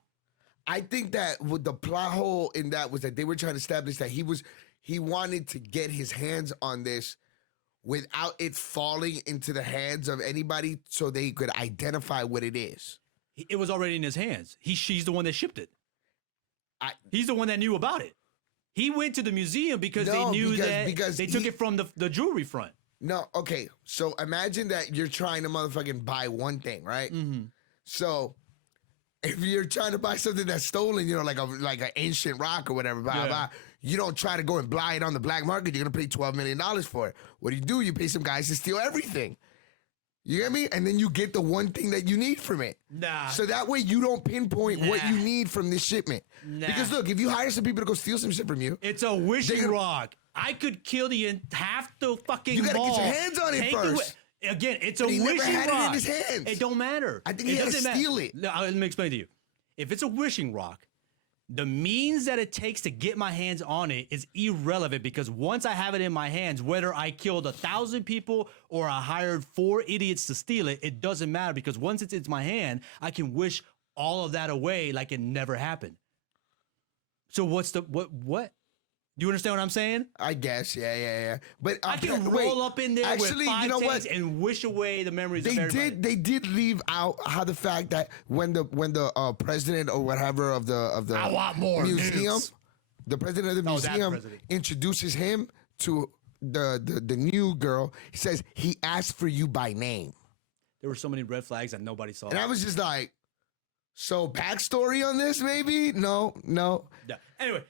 I think that with the plot hole in that was that they were trying to establish that he wanted to get his hands on this without it falling into the hands of anybody so they could identify what it is. It was already in his hands. She's the one that shipped it. He's the one that knew about it. He went to the museum because they knew that they took it from the jewelry front. No, okay. So imagine that you're trying to motherfucking buy one thing, right? Mm-hmm. So if you're trying to buy something that's stolen, like an ancient rock or whatever, blah, blah, you don't try to go and buy it on the black market. You're going to pay $12 million for it. What do? You pay some guys to steal everything. You get me? And then you get the one thing that you need from it. Nah. So that way you don't pinpoint what you need from this shipment. Nah. Because look, if you hire some people to go steal some shit from you. It's a wishing rock. I could kill half the fucking You got to mall. get your hands on it first. Again, it's a wishing never had rock. It in his hands. It don't matter. I think he had to steal it. Let me explain to you. If it's a wishing rock, the means that it takes to get my hands on it is irrelevant because once I have it in my hands, whether I killed 1,000 people or I hired 4 idiots to steal it, it doesn't matter because once it's in my hand, I can wish all of that away like it never happened. So what's the what? Do you understand what I'm saying? I guess, yeah. But I can roll up in there actually, with 5 you know what? and wish away the memories of everybody. They did leave out how the fact that when the president or whatever of the I want more museum, news. The president of the museum introduces him to the new girl. He says he asked for you by name. There were so many red flags that nobody saw. And I was just like, so backstory on this, maybe? No. Yeah. Anyway.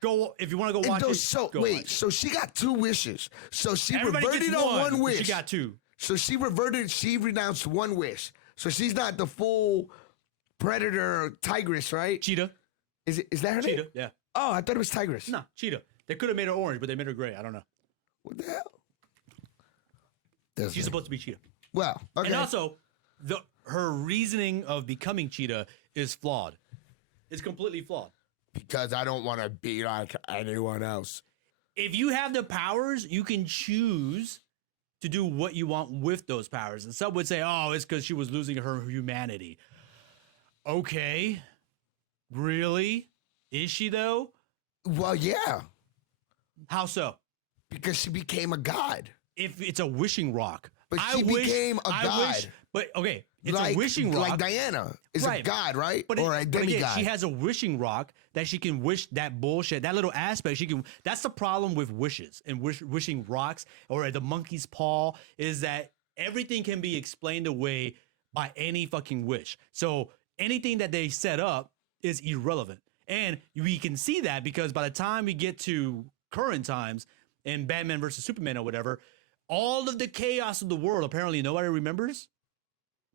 Go if you want to go watch it. So wait, so she got 2 wishes. So she Everybody reverted on one wish. She got 2. So she reverted. She renounced 1 wish. So she's not the full predator tigress, right? Cheetah. Is that her name? Cheetah. Yeah. Oh, I thought it was tigress. No, cheetah. They could have made her orange, but they made her gray. I don't know. What the hell? She's supposed to be cheetah. Well, okay. And also, her reasoning of becoming cheetah is flawed. It's completely flawed. Because I don't want to be like anyone else. If you have the powers, you can choose to do what you want with those powers. And some would say, oh, it's because she was losing her humanity. Okay. Really? Is she, though? Well, yeah. How so? Because she became a god. If it's a wishing rock. But she became a god. But, okay, it's like, a wishing rock. Like Diana is a god, right? Or a demigod. Again, she has a wishing rock that she can wish that bullshit, that little aspect. She can. That's the problem with wishes and wishing rocks or the monkey's paw is that everything can be explained away by any fucking wish. So anything that they set up is irrelevant. And we can see that because by the time we get to current times in Batman versus Superman or whatever, all of the chaos of the world, apparently nobody remembers.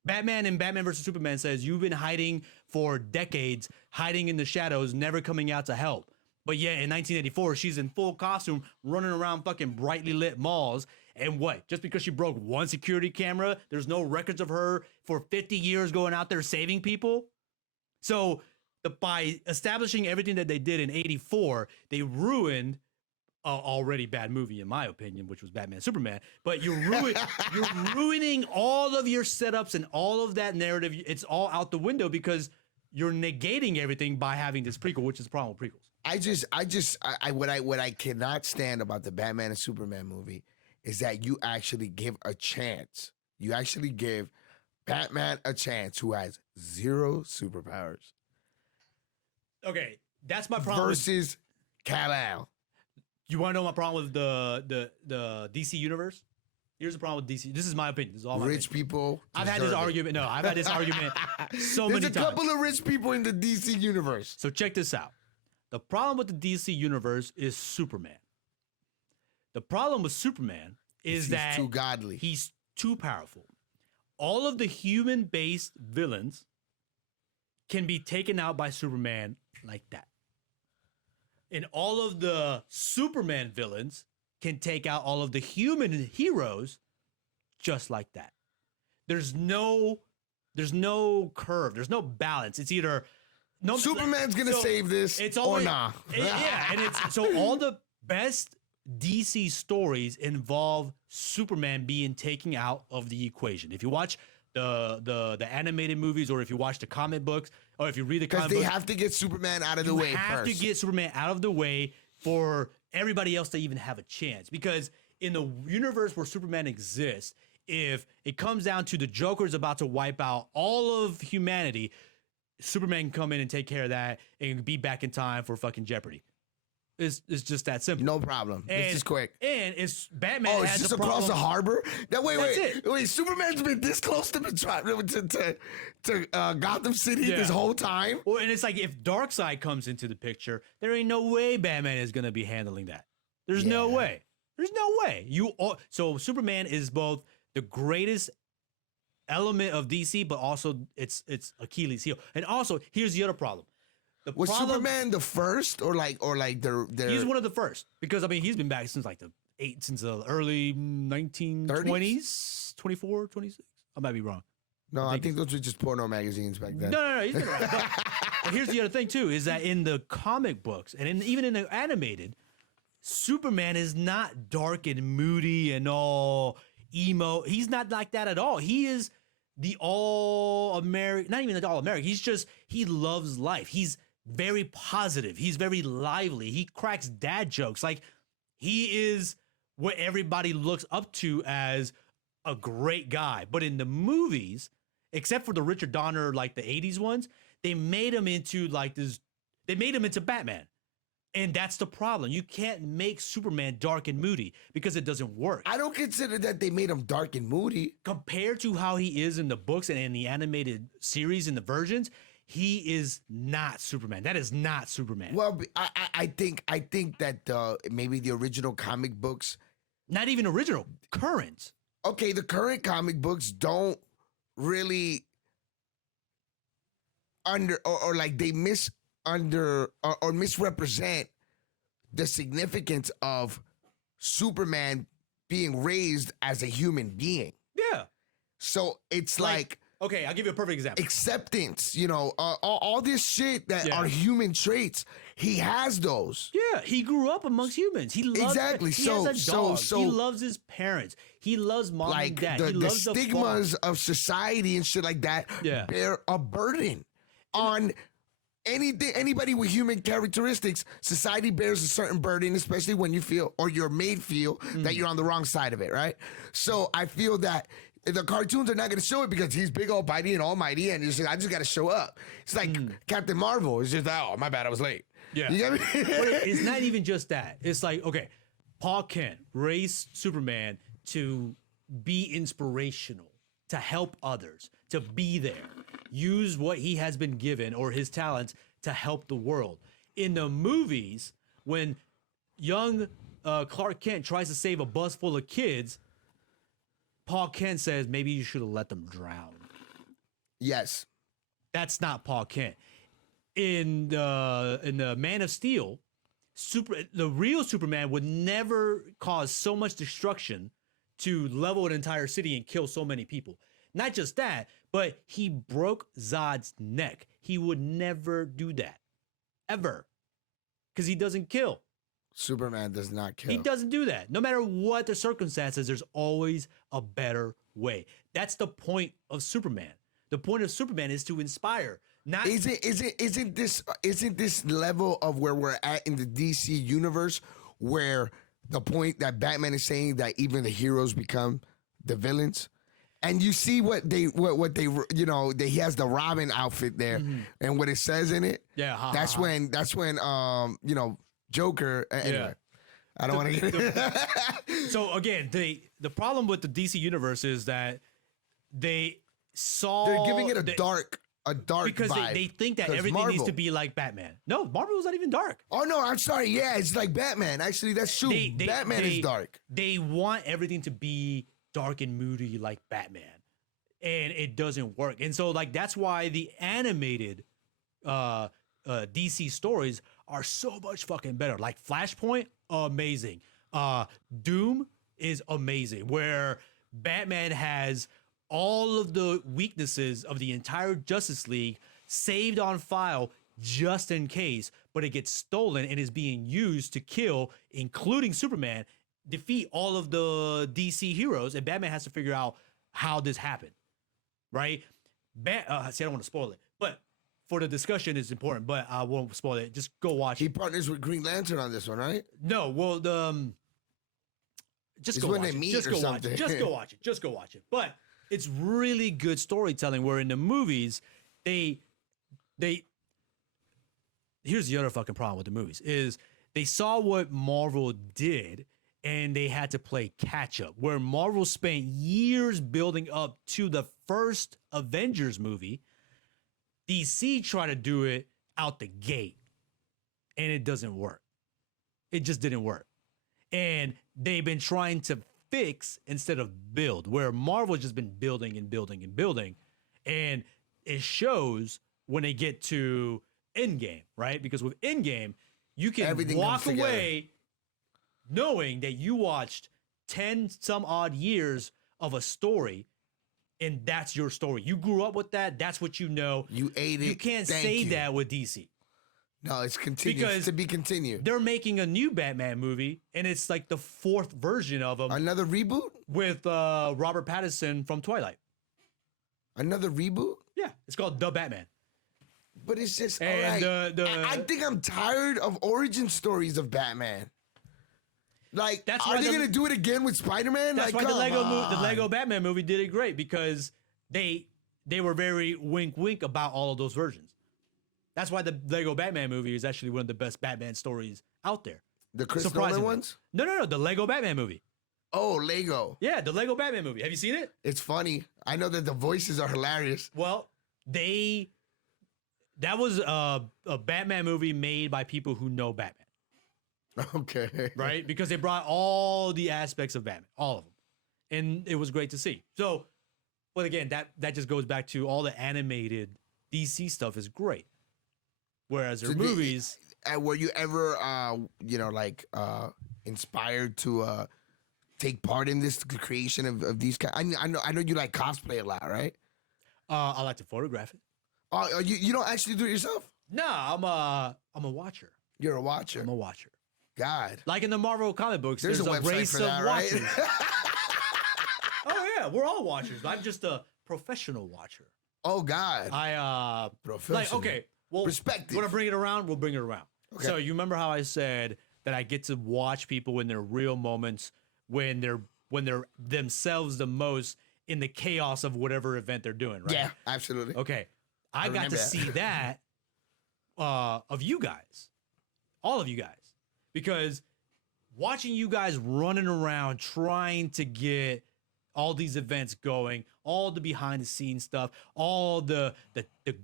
Batman in Batman versus Superman says, you've been hiding for decades, hiding in the shadows, never coming out to help. But yet in 1984, she's in full costume, running around fucking brightly lit malls. And what? Just because she broke one security camera, there's no records of her for 50 years going out there saving people? So by establishing everything that they did in 84, they ruined already bad movie in my opinion, which was Batman Superman. But you're ruining all of your setups and all of that narrative. It's all out the window because you're negating everything by having this prequel, which is the problem with prequels. What I cannot stand about the Batman and Superman movie is that you actually give a chance. You actually give Batman a chance who has 0 superpowers. Okay, that's my problem. Versus Kal-El. You want to know my problem with the DC universe? Here's the problem with DC. This is my opinion. This is all my rich opinion. people. I've had this argument. No, I've had this argument so many times. There's a couple of rich people in the DC universe. So check this out. The problem with the DC universe is Superman. The problem with Superman is that he's too godly. He's too powerful. All of the human-based villains can be taken out by Superman like that. And all of the Superman villains can take out all of the human heroes just like that. There's no curve. There's no balance. It's either Superman's gonna save this or nah. And it's so all the best DC stories involve Superman being taken out of the equation. If you watch the animated movies, or if you watch the comic books, or if you read the comic books, because they have to get Superman out of the way first. You have to get Superman out of the way for everybody else to even have a chance. Because in the universe where Superman exists, if it comes down to the Joker's about to wipe out all of humanity, Superman can come in and take care of that and be back in time for fucking Jeopardy. It's just that simple. No problem. This is quick. And it's Batman. Oh, it's just across the harbor. Wait. Superman's been this close to Gotham City this whole time. Well, and it's like if Darkseid comes into the picture, there ain't no way Batman is gonna be handling that. There's no way. There's no way. So Superman is both the greatest element of DC, but also it's Achilles' heel. And also, here's the other problem. Was Superman the first, or they're He's one of the first, because I mean he's been back since the early 1920s, 24, 26. I might be wrong. No, I think those were just porno magazines back then. No, he's been around. But here's the other thing too, is that in the comic books and even in the animated, Superman is not dark and moody and all emo. He's not like that at all. He is the all-American, not even the all-American. He loves life. He's very positive. He's very lively. He cracks dad jokes. Like, he is what everybody looks up to as a great guy. But in the movies, except for the Richard Donner, like the 80s ones, they made him into they made him into Batman. And that's the problem. You can't make Superman dark and moody because it doesn't work. I don't consider that they made him dark and moody. Compared to how he is in the books and in the animated series and the versions, he is not Superman. That is not Superman. Well, I think that maybe the original comic books, not even original, current. Okay, the current comic books don't really they or misrepresent the significance of Superman being raised as a human being. Yeah. So it's like okay, I'll give you a perfect example. Acceptance, all this shit that are human traits. He has those. Yeah, he grew up amongst humans. He loves exactly. He has a dog. So he loves his parents. He loves mom and dad. He the loves stigmas of society and shit like that bear a burden on anybody with human characteristics. Society bears a certain burden, especially when you feel or you're made feel that you're on the wrong side of it, right? So I feel that the cartoons are not going to show it because he's big, almighty, and almighty, and I just got to show up. It's like Captain Marvel. It's just like, oh, my bad, I was late. Yeah. You get me? But it's not even just that. It's like, okay, Paul Kent raised Superman to be inspirational, to help others, to be there, use what he has been given or his talents to help the world. In the movies, when young Clark Kent tries to save a bus full of kids, Paul Kent says, maybe you should have let them drown. Yes. That's not Paul Kent. In the Man of Steel, the real Superman would never cause so much destruction to level an entire city and kill so many people. Not just that, but he broke Zod's neck. He would never do that. Ever. Because he doesn't kill. Superman does not kill. He doesn't do that. No matter what the circumstances, there's always a better way. That's the point of Superman. The point of Superman is to inspire. Not isn't this level of where we're at in the DC universe, where the point that Batman is saying that even the heroes become the villains? And you see he has the Robin outfit there, and what it says in it. Yeah, that's when Joker. Anyway, I don't want to get. So again, the problem with the DC universe is that they're giving it a dark because vibe. They think that everything needs to be like Batman. No, Marvel's not even dark. Oh no, I'm sorry. Yeah, it's like Batman. Actually, that's true. Batman is dark. They want everything to be dark and moody like Batman, and it doesn't work. And so that's why the animated DC stories are so much fucking better. Like Flashpoint, amazing. Doom is amazing, where Batman has all of the weaknesses of the entire Justice League saved on file just in case, but it gets stolen and is being used to kill, including Superman, defeat all of the DC heroes, and Batman has to figure out how this happened, right? See, I don't want to spoil it, but for the discussion, it's important, but I won't spoil it. Just go watch it. He partners with Green Lantern on this one, right? No, well, just go watch it. Just go watch it. Just go watch it. Just go watch it. But it's really good storytelling, where in the movies, here's the other fucking problem with the movies, is they saw what Marvel did and they had to play catch up, where Marvel spent years building up to the first Avengers movie. DC tried to do it out the gate and it doesn't work. It just didn't work. And they've been trying to fix instead of build, where Marvel's just been building and building and building. And it shows when they get to Endgame, right? Because with Endgame, you can walk away knowing that you watched 10 some odd years of a story, and that's your story. You grew up with that. That's what you know. You ate it. You can't say that with DC. No, it's continued. To be continued. They're making a new Batman movie, and it's like the fourth version of them. Another reboot? With Robert Pattinson from Twilight. Another reboot? Yeah, it's called The Batman. But it's just, and all right. I think I'm tired of origin stories of Batman. Like, are they going to do it again with Spider-Man? That's why the Lego Batman movie did it great, because they were very wink about all of those versions. That's why the Lego Batman movie is actually one of the best Batman stories out there. The Chris Nolan ones? No, the Lego Batman movie. Oh, Lego. Yeah, the Lego Batman movie. Have you seen it? It's funny. I know that the voices are hilarious. Well, that was a Batman movie made by people who know Batman. Okay. Right? Because they brought all the aspects of Batman, all of them. And it was great to see. So, but again, that just goes back to all the animated DC stuff is great. Whereas their So movies, were you ever, inspired to take part in this the creation of these kind? I know you like cosplay a lot, right? I like to photograph it. Oh, you don't actually do it yourself? No, I'm a watcher. You're a watcher. I'm a watcher. God, Like in the Marvel comic books, there's a website race for that, of right? watchers. Oh yeah, we're all watchers. I'm just a professional watcher. Oh God, I professional. like okay. Well, Perspective. Want to bring it around? We'll bring it around. Okay. So you remember how I said that I get to watch people in their real moments when they're themselves the most in the chaos of whatever event they're doing, right? Yeah, absolutely. Okay. I got remember to that. see that of you guys, all of you guys, because watching you guys running around trying to get all these events going, all the behind the scenes stuff, all the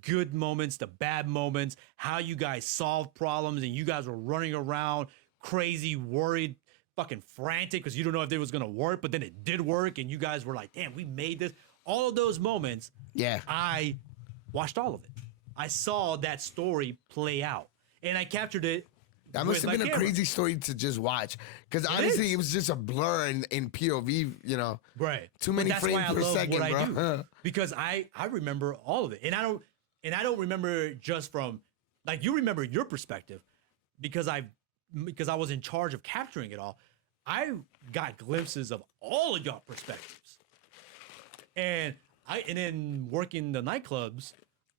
good moments, the bad moments, how you guys solve problems, and you guys were running around crazy, worried, fucking frantic because you don't know if it was gonna work, but then it did work, and you guys were like, damn, we made this. All of those moments, Yeah. I watched all of it. I saw that story play out, and I captured it. That must with have been my a camera. crazy story to just watch. Because honestly, it was just a blur in POV, Right. Too But many that's why frames I per love second, what I bro. do. Because I remember all of it. And I don't remember it just from like you remember your perspective because I was in charge of capturing it all. I got glimpses of all of your perspectives. And then working the nightclubs,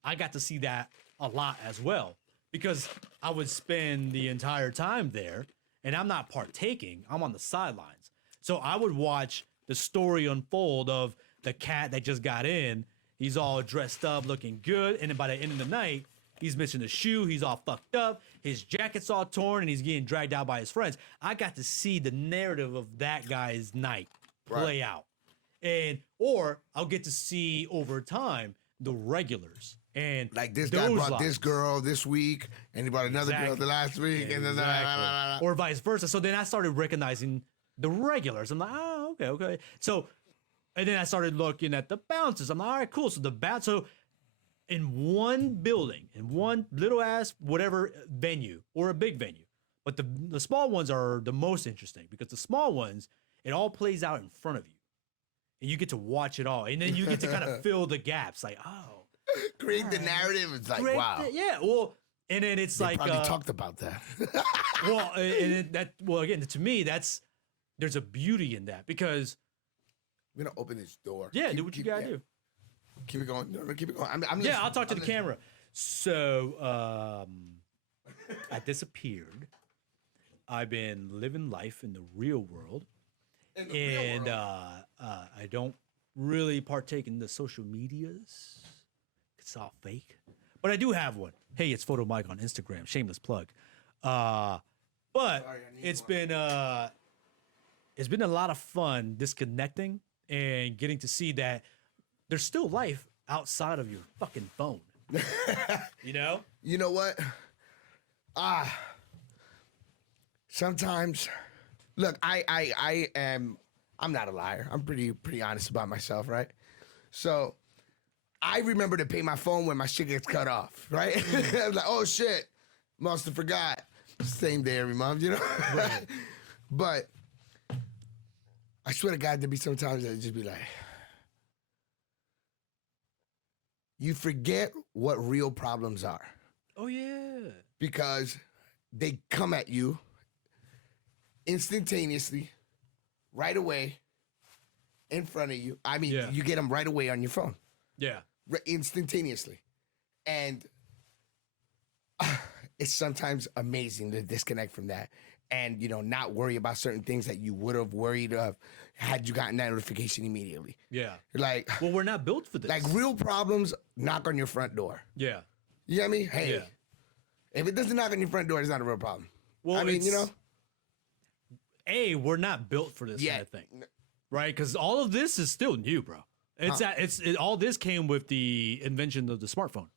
I got to see that a lot as well. Because I would spend the entire time there and I'm not partaking, I'm on the sidelines. So I would watch the story unfold of the cat that just got in. He's all dressed up, looking good. And then by the end of the night, he's missing a shoe. He's all fucked up. His jacket's all torn and he's getting dragged out by his friends. I got to see the narrative of that guy's night play out. Or I'll get to see over time the regulars. And Like this guy those brought this lives. girl this week, and he brought another girl Exactly. the last week, and then Exactly. Or vice versa. So then I started recognizing the regulars. I'm like, oh, okay. So, and then I started looking at the bouncers. I'm like, all right, cool. So so in one building, in one little ass whatever venue or a big venue, but the small ones are the most interesting because the small ones, it all plays out in front of you, and you get to watch it all, and then you get to kind of fill the gaps. Like, oh. create the narrative. It's like, Great. wow. Yeah. Well, and then it's They like probably talked about that. again, to me, there's a beauty in that because I'm gonna open this door. do what you gotta do. Keep it going. No, keep it going. I'm Yeah, listening. I'll talk to I'm the listening. camera. So I disappeared. I've been living life in the real world, In the real and world. I don't really partake in the social medias. It's all fake, but I do have one. Hey, it's Foto Mike on Instagram. Shameless plug. But Sorry, I need it's one. been a lot of fun disconnecting and getting to see that there's still life outside of your fucking phone. You know? You know what? Sometimes, look, I'm not a liar. I'm pretty honest about myself, right? So, I remember to pay my phone when my shit gets cut off, right? I was like, oh shit, must have forgot. Same day every month, you know? Right. But I swear to God, there'd be sometimes that just be like, you forget what real problems are Oh yeah. because they come at you instantaneously, right away, in front of you. I mean, Yeah. you get them right away on your phone. Yeah. Instantaneously. And it's sometimes amazing to disconnect from that and, not worry about certain things that you would have worried of had you gotten that notification immediately. Yeah. Like, Well, we're not built for this. like real problems knock on your front door. Yeah. You know what I mean? Hey, Yeah. if it doesn't knock on your front door, it's not a real problem. Well, I mean, we're not built for this kind of thing, right? Because all of this is still new, bro. All this came with the invention of the smartphone.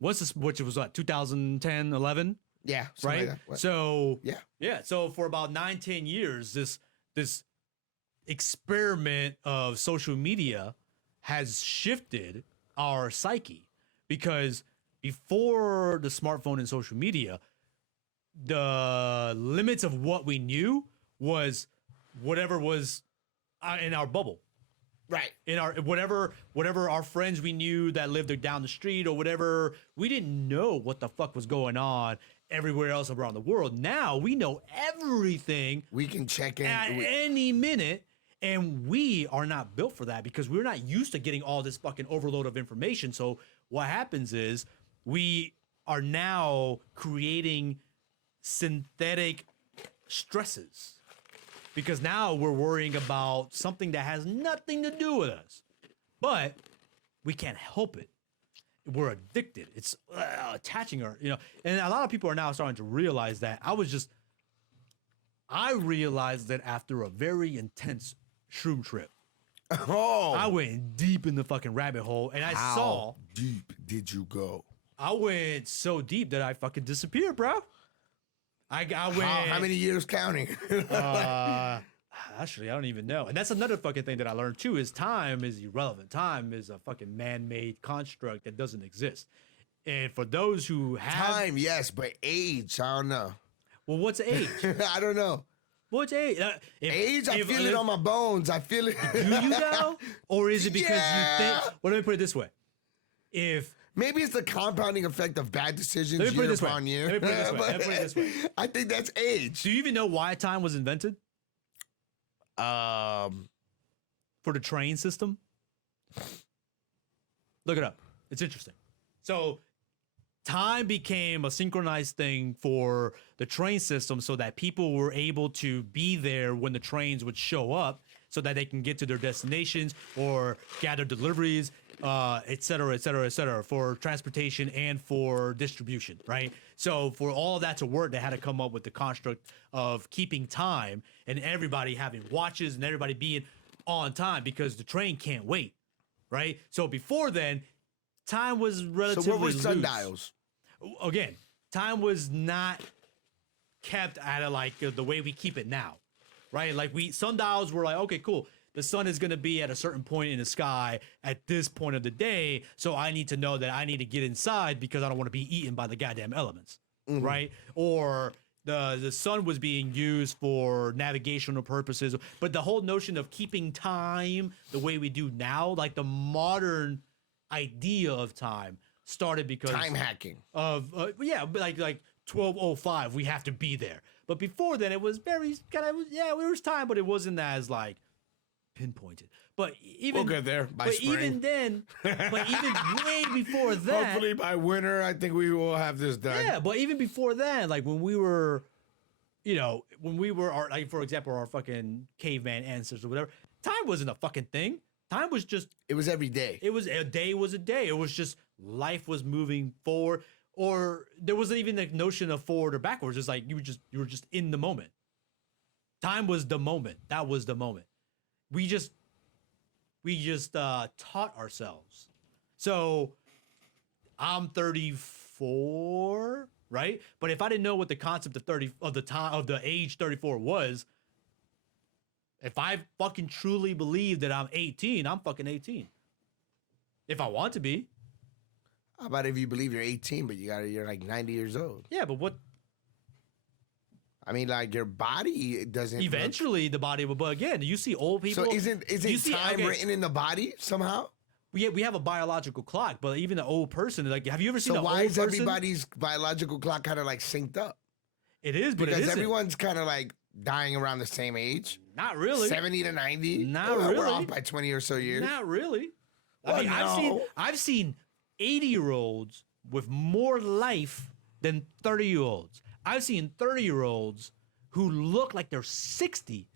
Which was what 2010, 11, Yeah. something right? like that. What? So Yeah. So for about 9-10 years, this experiment of social media has shifted our psyche because before the smartphone and social media, the limits of what we knew was whatever was in our bubble. Right. In our whatever our friends we knew that lived down the street or whatever, we didn't know what the fuck was going on everywhere else around the world. Now we know everything. We can check in at any minute, and we are not built for that because we're not used to getting all this fucking overload of information. So what happens is we are now creating synthetic stresses. Because now we're worrying about something that has nothing to do with us. But we can't help it. We're addicted. It's attaching our, and a lot of people are now starting to realize that. I realized that after a very intense shroom trip. Oh. I went deep in the fucking rabbit hole and I saw. How deep did you go? I went so deep that I fucking disappeared, bro. I went. How many years counting? Actually, I don't even know. And that's another fucking thing that I learned too is time is irrelevant. Time is a fucking man-made construct that doesn't exist. And for those who have time, yes, but age, I don't know. Well, what's age? I don't know. What's age? Age, I feel it on my bones. I feel it. Do you know? Or is it because you think? Well, let me put it this way. Maybe it's the compounding effect of bad decisions year upon year. Let me put it this way. I think that's age. Do you even know why time was invented? For the train system. Look it up. It's interesting. So time became a synchronized thing for the train system so that people were able to be there when the trains would show up so that they can get to their destinations or gather deliveries, et cetera, et cetera, et cetera, for transportation and for distribution, right? So for all of that to work, they had to come up with the construct of keeping time and everybody having watches and everybody being on time because the train can't wait, right? So before then, time was relatively So what were loose. sundials? Again, time was not kept at the way we keep it now, right? Like sundials were like, okay, cool. The sun is going to be at a certain point in the sky at this point of the day. So I need to know that I need to get inside because I don't want to be eaten by the goddamn elements, right? Or the sun was being used for navigational purposes. But the whole notion of keeping time the way we do now, like the modern idea of time started because time hacking of like 12:05 we have to be there. But before then it was very kind of there was time, but it wasn't as like pinpointed. But even we'll get there by spring. Even then, but even way before that, hopefully by winter, I think we will have this done. Yeah, but even before that, like when we were, like for example, our fucking caveman ancestors or whatever, time wasn't a fucking thing. Time was just. It was every day. It was a day was a day. It was just life was moving forward, or there wasn't even the notion of forward or backwards. It's like you were just in the moment. Time was the moment. That was the moment. We just taught ourselves. So I'm 34, right? But if I didn't know what the concept of the age 34 was, if I fucking truly believe that I'm 18, I'm fucking 18. If I want to be. How about if you believe you're 18, but you're like 90 years old? Yeah, but what? I mean, like your body doesn't. Eventually, the body will. But again, you see old people. So isn't time written in the body somehow? We have a biological clock, but even an old person, like, have you ever seen an old person? So why is everybody's biological clock kind of like synced up? It is, but because it isn't. Everyone's kind of like dying around the same age. Not really. 70 to 90. Not really. We're off by 20 or so years. Not really. Well, I mean, I've seen 80-year-olds with more life than 30-year-olds. I've seen 30-year-olds who look like they're 60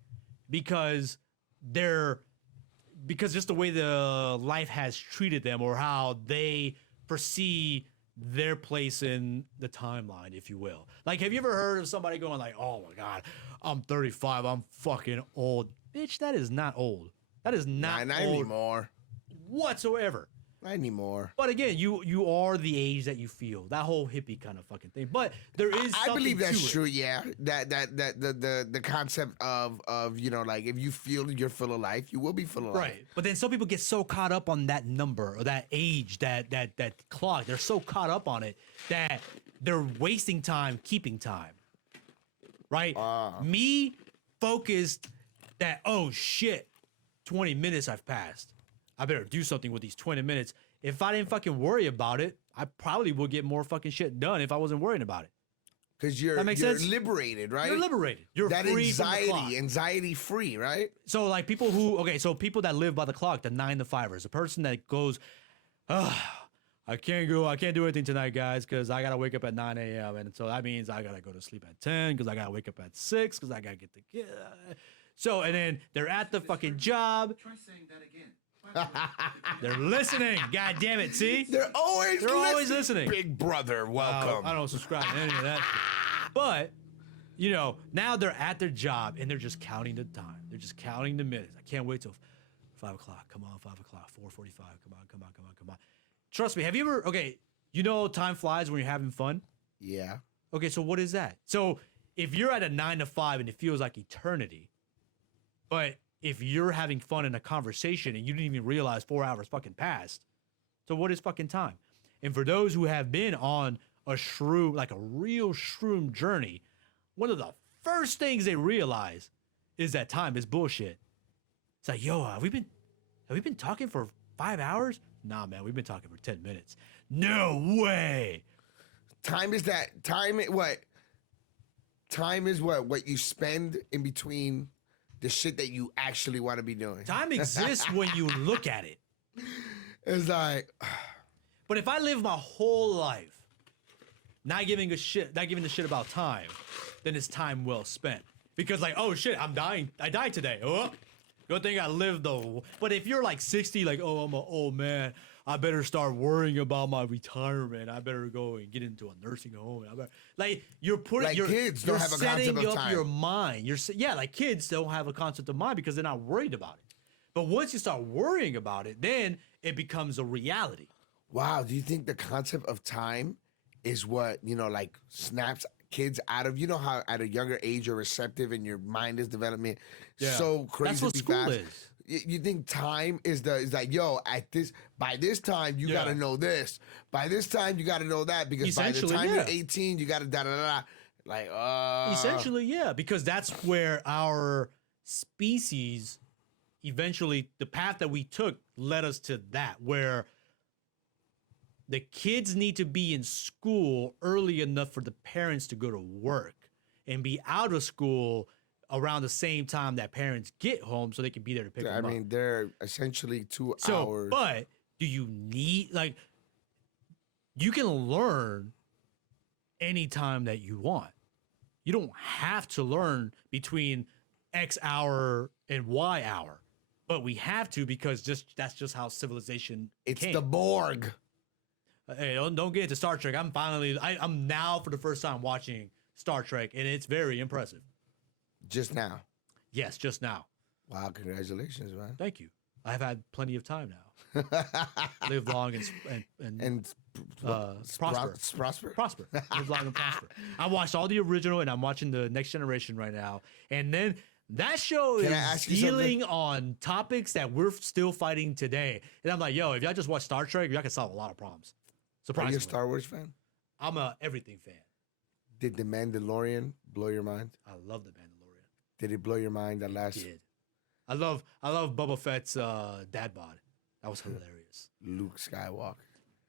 because just the way the life has treated them or how they perceive their place in the timeline, if you will. Like, have you ever heard of somebody going like, oh my God, I'm 35, I'm fucking old. Bitch, that is not old. That is not not old anymore. whatsoever. Not anymore. But again, you are the age that you feel. That whole hippie kind of fucking thing. But there is I something believe that's to it. true. Yeah, that the concept of like if you feel you're full of life, you will be full of life. Right. But then some people get so caught up on that number or that age, that clock. They're so caught up on it that they're wasting time keeping time. Right? Me focused that, oh shit, 20 minutes I've passed. I better do something with these 20 minutes. If I didn't fucking worry about it, I probably would get more fucking shit done if I wasn't worrying about it. Because you're liberated, right? You're liberated. You're that free from the clock. anxiety free, right? So like people that live by the clock, the 9 to 5ers, the person that goes, I can't do anything tonight, guys, because I gotta wake up at 9 a.m. And so that means I gotta go to sleep at 10 because I gotta wake up at 6 because I gotta get the kid. So and then they're at the fucking job. Try saying that again. They're listening. God damn it. See? They're always listening. Big brother, welcome. I don't subscribe to any of that. But, now they're at their job and they're just counting the time. They're just counting the minutes. I can't wait till 5 o'clock. Come on, 5 o'clock. 4:45. Come on. Trust me. Have you ever, time flies when you're having fun? Yeah. Okay, so what is that? So if you're at a 9 to 5 and it feels like eternity, but if you're having fun in a conversation and you didn't even realize 4 hours fucking passed, so what is fucking time? And for those who have been on a shroom, like a real shroom journey, one of the first things they realize is that time is bullshit. It's like, yo, have we been talking for 5 hours? Nah, man, we've been talking for 10 minutes. No way. Time is what you spend in between the shit that you actually want to be doing. Time exists when you look at it. It's like, but if I live my whole life not giving a shit about time, then it's time well spent. Because like, oh shit, I'm dying. I died today. Oh, good thing I lived though. But if you're like 60, like, oh, I'm an old man, I better start worrying about my retirement. I better go and get into a nursing home. You're kids don't have a concept of time. Your mind. Like kids don't have a concept of mind because they're not worried about it. But once you start worrying about it, then it becomes a reality. Wow. Do you think the concept of time is what, like snaps kids out of, how at a younger age you're receptive and your mind is developing so crazy. That's what school fast. is. You think time is like, yo, by this time you gotta know this. By this time you gotta know that because by the time you're 18 you gotta da-da-da-da. Like, essentially, yeah, because that's where our species eventually, the path that we took led us to that, where the kids need to be in school early enough for the parents to go to work and be out of school around the same time that parents get home so they can be there to pick them up. I mean, they're essentially 2 hours. But do you need, you can learn anytime that you want. You don't have to learn between X hour and Y hour. But we have to because that's just how civilization came. It's the Borg. Hey, don't get into Star Trek. I'm now for the first time watching Star Trek, and it's very impressive. Just now? Yes, just now. Wow, congratulations, man. Thank you. I've had plenty of time now. Live long and prosper. Prosper. Live long and prosper. I watched all the original, and I'm watching the Next Generation right now. And then that show is dealing on topics that we're still fighting today. And I'm like, yo, if y'all just watch Star Trek, y'all can solve a lot of problems. Surprisingly. Are you a Star Wars fan? I'm a everything fan. Did The Mandalorian blow your mind? I love The Mandalorian. Did it blow your mind that last? It did. I love Boba Fett's dad bod. That was hilarious. Luke Skywalker.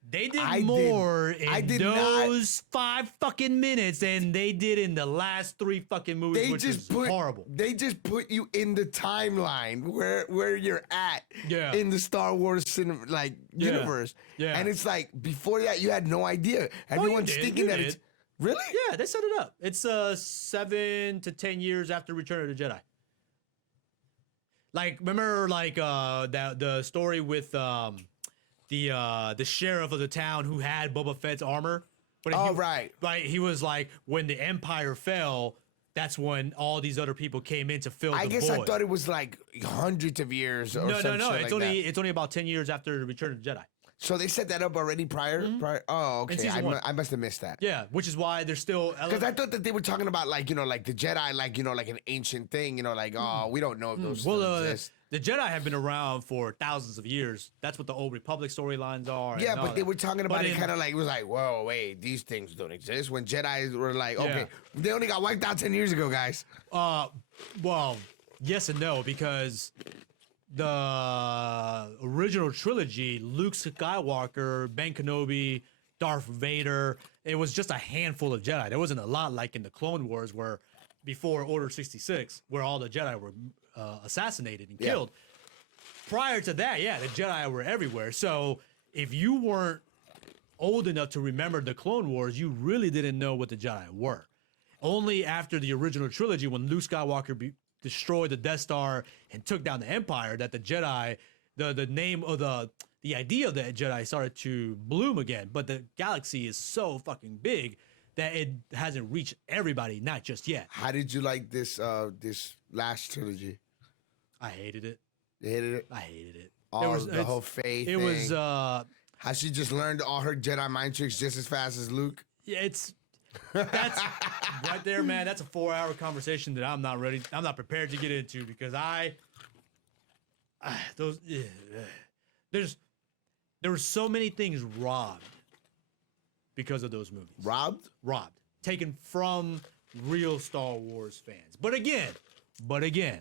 They did more in those 5 fucking minutes than they did in the last 3 fucking movies, which is horrible. They just put you in the timeline where you're at in the Star Wars universe. Yeah. And it's like, before that, you had no idea. Everyone's thinking that it's... Really? Yeah, they set it up. It's 7 to 10 years after Return of the Jedi. Like, remember, the story with the sheriff of the town who had Boba Fett's armor? But right. Right, he was like, when the Empire fell, that's when all these other people came in to fill the void. I guess I thought it was like hundreds of years or something. No. It's only about 10 years after the Return of the Jedi. So they set that up already prior? Oh, okay. season 1. I must have missed that. Yeah, which is why they're still Because I thought that they were talking about like, like the Jedi, like, like an ancient thing, like, oh, we don't know if those still exist. The Jedi have been around for thousands of years. That's what the Old Republic storylines are. Yeah, but they were talking about it kind of like, it was like, whoa, wait, these things don't exist. When Jedi were like, okay, they only got wiped out 10 years ago, guys. Well, yes and no, because the original trilogy, Luke Skywalker, Ben Kenobi, Darth Vader, it was just a handful of Jedi. There wasn't a lot like in the Clone Wars where before Order 66, where all the Jedi were assassinated and killed. Prior to that, the Jedi were everywhere. So if you weren't old enough to remember the Clone Wars, you really didn't know what the Jedi were. Only after the original trilogy, when Luke Skywalker destroyed the Death Star and took down the Empire, that the Jedi, the name of the idea of the Jedi started to bloom again. But the galaxy is so fucking big that it hasn't reached everybody, not just yet. How did you like this this last trilogy? I hated it. You hated it? I hated it. The whole faith thing. It was how she just learned all her Jedi mind tricks just as fast as Luke. Yeah, that's right there, man. That's a 4-hour conversation that I'm not prepared to get into because there were so many things robbed because of those movies. Robbed? Taken from real Star Wars fans. But again,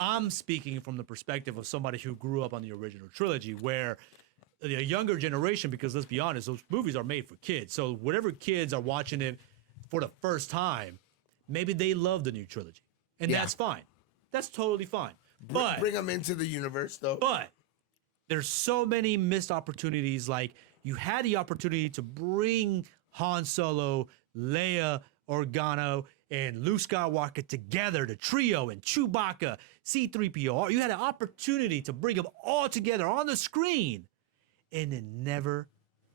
I'm speaking from the perspective of somebody who grew up on the original trilogy where the younger generation, because let's be honest, those movies are made for kids. So whatever kids are watching it for the first time, maybe they love the new trilogy. And that's fine. That's totally fine. But bring them into the universe, though. But there's so many missed opportunities. Like, you had the opportunity to bring Han Solo, Leia Organa, and Luke Skywalker together, the trio, and Chewbacca, C-3PO. You had an opportunity to bring them all together on the screen, and it never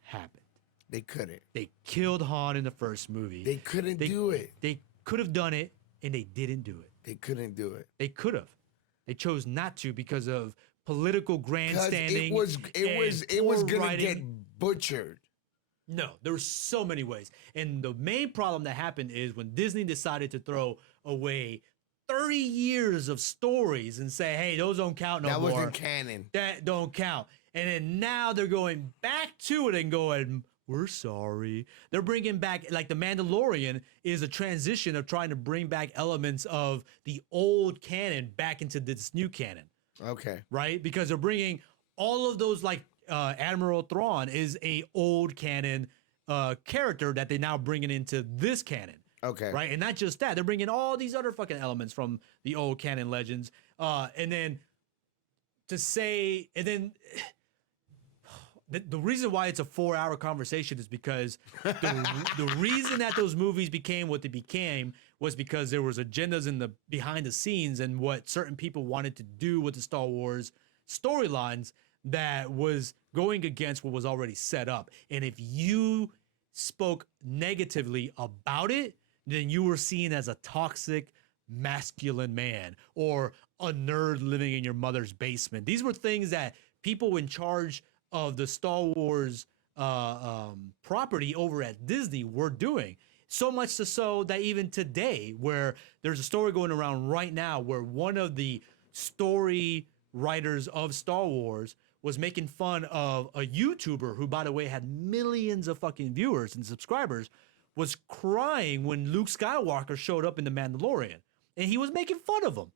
happened. They couldn't. They killed Han in the first movie. They couldn't do it. They could have done it, and they didn't do it. They couldn't do it. They could have. They chose not to because of political grandstanding. It was gonna get butchered. No, there were so many ways. And the main problem that happened is when Disney decided to throw away 30 years of stories and say, hey, those don't count no more. That wasn't canon. That don't count. And then now they're going back to it and going, we're sorry. They're bringing back, like The Mandalorian is a transition of trying to bring back elements of the old canon back into this new canon. Okay. Right? Because they're bringing all of those, like Admiral Thrawn is a old canon character that they're now bringing into this canon. Okay. Right? And not just that. They're bringing all these other fucking elements from the old canon legends. And then to say, and then the reason why it's a 4-hour conversation is because the reason that those movies became what they became was because there was agendas in the behind the scenes and what certain people wanted to do with the Star Wars storylines that was going against what was already set up. And if you spoke negatively about it, then you were seen as a toxic masculine man or a nerd living in your mother's basement. These were things that people in charge of the Star Wars property over at Disney were doing. So much so that even today, where there's a story going around right now where one of the story writers of Star Wars was making fun of a YouTuber who, by the way, had millions of fucking viewers and subscribers, was crying when Luke Skywalker showed up in The Mandalorian. And he was making fun of him.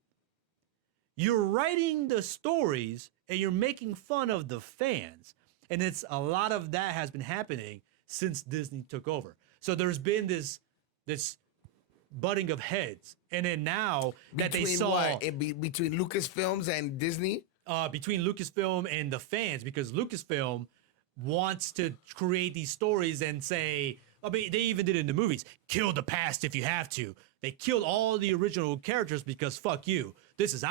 You're writing the stories and you're making fun of the fans. And it's a lot of that has been happening since Disney took over. So there's been this butting of heads. And then now that they saw what? Between Lucasfilms and Disney? Between Lucasfilm and the fans, because Lucasfilm wants to create these stories and say, I mean, they even did it in the movies. Kill the past if you have to. They killed all the original characters because fuck you. This is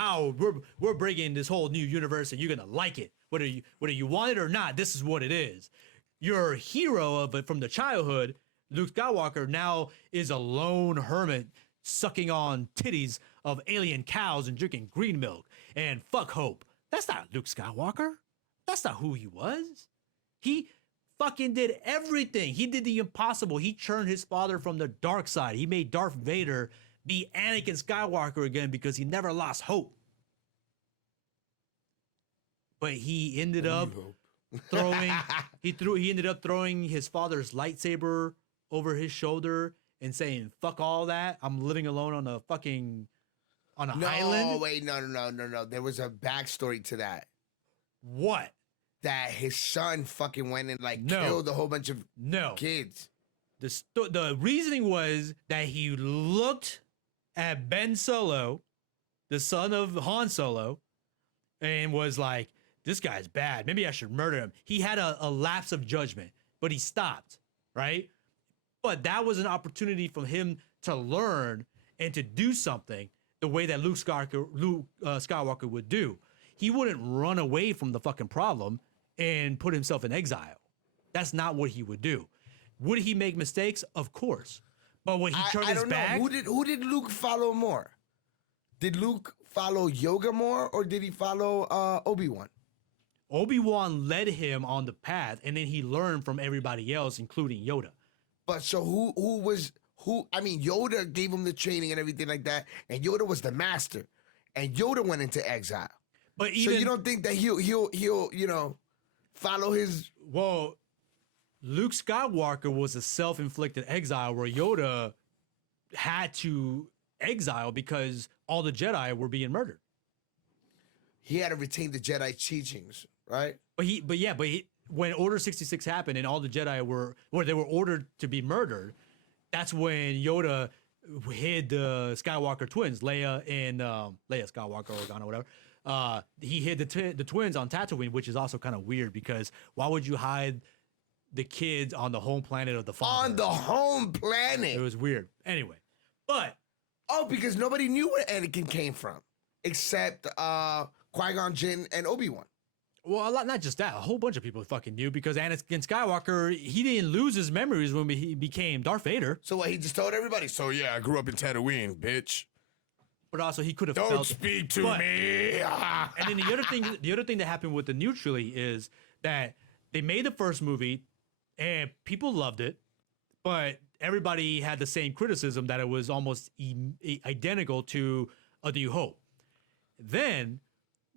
we're bringing this whole new universe and you're gonna like it. Whether you want it or not, this is what it is. Your hero of it from the childhood, Luke Skywalker, now is a lone hermit sucking on titties of alien cows and drinking green milk. And fuck Hope. That's not Luke Skywalker. That's not who he was. He fucking did everything. He did the impossible. He turned his father from the dark side. He made Darth Vader be Anakin Skywalker again because he never lost hope. But he ended up throwing he ended up throwing his father's lightsaber over his shoulder and saying, "Fuck all that. I'm living alone on a island." No, wait, no. There was a backstory to that. What? That his son fucking went and killed a whole bunch of kids. The reasoning was that he looked at Ben Solo, the son of Han Solo, and was like, this guy's bad. Maybe I should murder him. He had a lapse of judgment, but he stopped, right? But that was an opportunity for him to learn and to do something the way that Luke Skywalker would do. He wouldn't run away from the fucking problem and put himself in exile. That's not what he would do. Would he make mistakes? Of course. But when he turned his back... Who did Luke follow more? Did Luke follow Yoda more, or did he follow Obi-Wan? Obi-Wan led him on the path, and then he learned from everybody else, including Yoda. But so who? I mean, Yoda gave him the training and everything like that, and Yoda was the master, and Yoda went into exile. But even, so you don't think that he'll follow his? Well, Luke Skywalker was a self-inflicted exile where Yoda had to exile because all the Jedi were being murdered. He had to retain the Jedi teachings, right? But when Order 66 happened and all the Jedi were ordered to be murdered, that's when Yoda hid the Skywalker twins, Leia and Leia Skywalker, Organa, whatever. He hid the twins on Tatooine, which is also kind of weird because why would you hide the kids on the home planet of the father? On the home planet. It was weird. Anyway, but because nobody knew where Anakin came from except Qui-Gon Jinn and Obi-Wan. Well, not just that. A whole bunch of people fucking knew because Anakin Skywalker, he didn't lose his memories when he became Darth Vader. So what, he just told everybody, so yeah, I grew up in Tatooine, bitch. But also he could have Don't speak to me. And then the other thing that happened with the new trilogy is that they made the first movie and people loved it, but everybody had the same criticism that it was almost identical to A New Hope. Then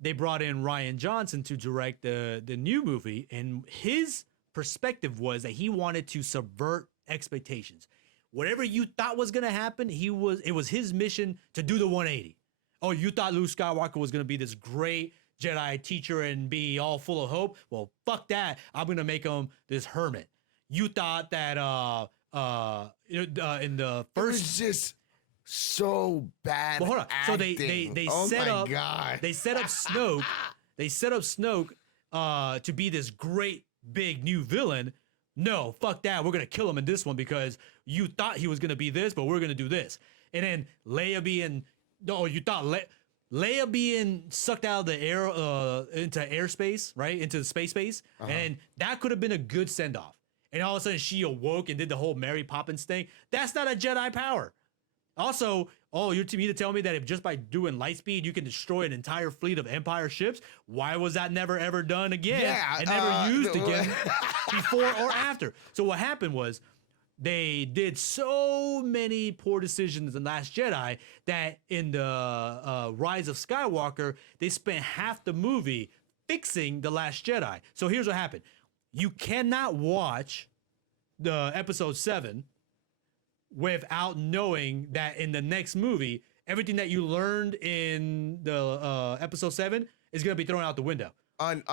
they brought in Rian Johnson to direct the new movie, and his perspective was that he wanted to subvert expectations. Whatever you thought was going to happen, it was his mission to do the 180. Oh, you thought Luke Skywalker was going to be this great Jedi teacher and be all full of hope? Well, fuck that. I'm going to make him this hermit. You thought that in the first... It was just so bad. Well, hold on. Acting. So they set up Snoke. They set up Snoke to be this great big new villain. No, fuck that. We're gonna kill him in this one because you thought he was gonna be this, but we're gonna do this. And then Leia being Leia being sucked out of the air into airspace, right? Into space, and that could have been a good send off. And all of a sudden she awoke and did the whole Mary Poppins thing. That's not a Jedi power. Also, you're to me to tell me that if just by doing light speed you can destroy an entire fleet of Empire ships, why was that never ever done again? Yeah, and never used again before or after? So what happened was they did so many poor decisions in The Last Jedi that in the Rise of Skywalker, they spent half the movie fixing The Last Jedi. So here's what happened. You cannot watch the episode 7 without knowing that in the next movie, everything that you learned in the episode 7 is going to be thrown out the window.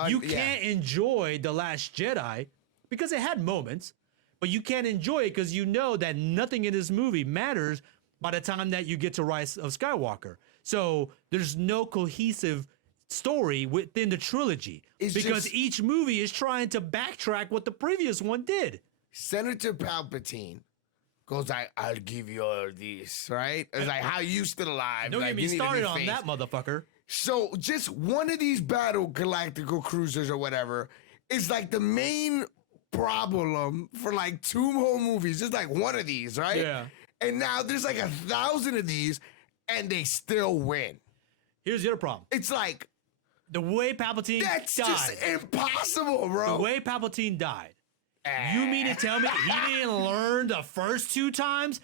You can't enjoy The Last Jedi because it had moments, but you can't enjoy it because you know that nothing in this movie matters by the time that you get to Rise of Skywalker. So there's no cohesive story within the trilogy because each movie is trying to backtrack what the previous one did. Senator Palpatine goes like, I'll give you all this, right? It's like, how you still alive? Don't like, get me started on that, motherfucker. So just one of these battle galactical cruisers or whatever is like the main problem for like 2 whole movies. Just like one of these, right? Yeah. And now there's like 1,000 of these and they still win. Here's the other problem. It's like, The way Palpatine That's died. just impossible, bro. The way Palpatine died. You mean to tell me he didn't learn the first 2 times?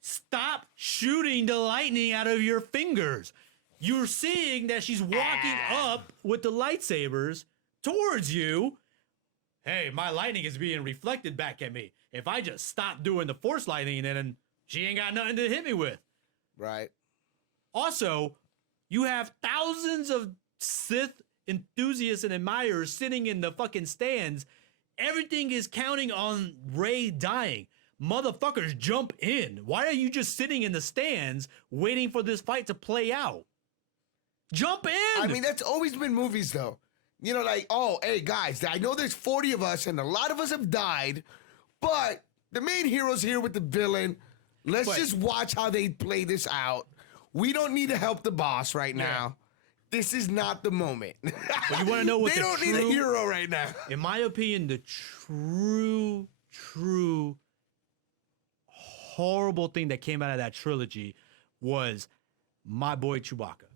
Stop shooting the lightning out of your fingers. You're seeing that she's walking up with the lightsabers towards you. Hey, my lightning is being reflected back at me. If I just stop doing the force lightning, then she ain't got nothing to hit me with. Right. Also, you have thousands of Sith enthusiasts and admirers sitting in the fucking stands. Everything is counting on Rey dying. Motherfuckers, jump in. Why are you just sitting in the stands waiting for this fight to play out? Jump in! I mean, that's always been movies, though. You know, like, oh, hey, guys, I know there's 40 of us, and a lot of us have died, but the main hero's here with the villain. Let's just watch how they play this out. We don't need to help the boss right now. This is not the moment. But you want to know what they don't need a hero right now. In my opinion, the true horrible thing that came out of that trilogy was my boy Chewbacca.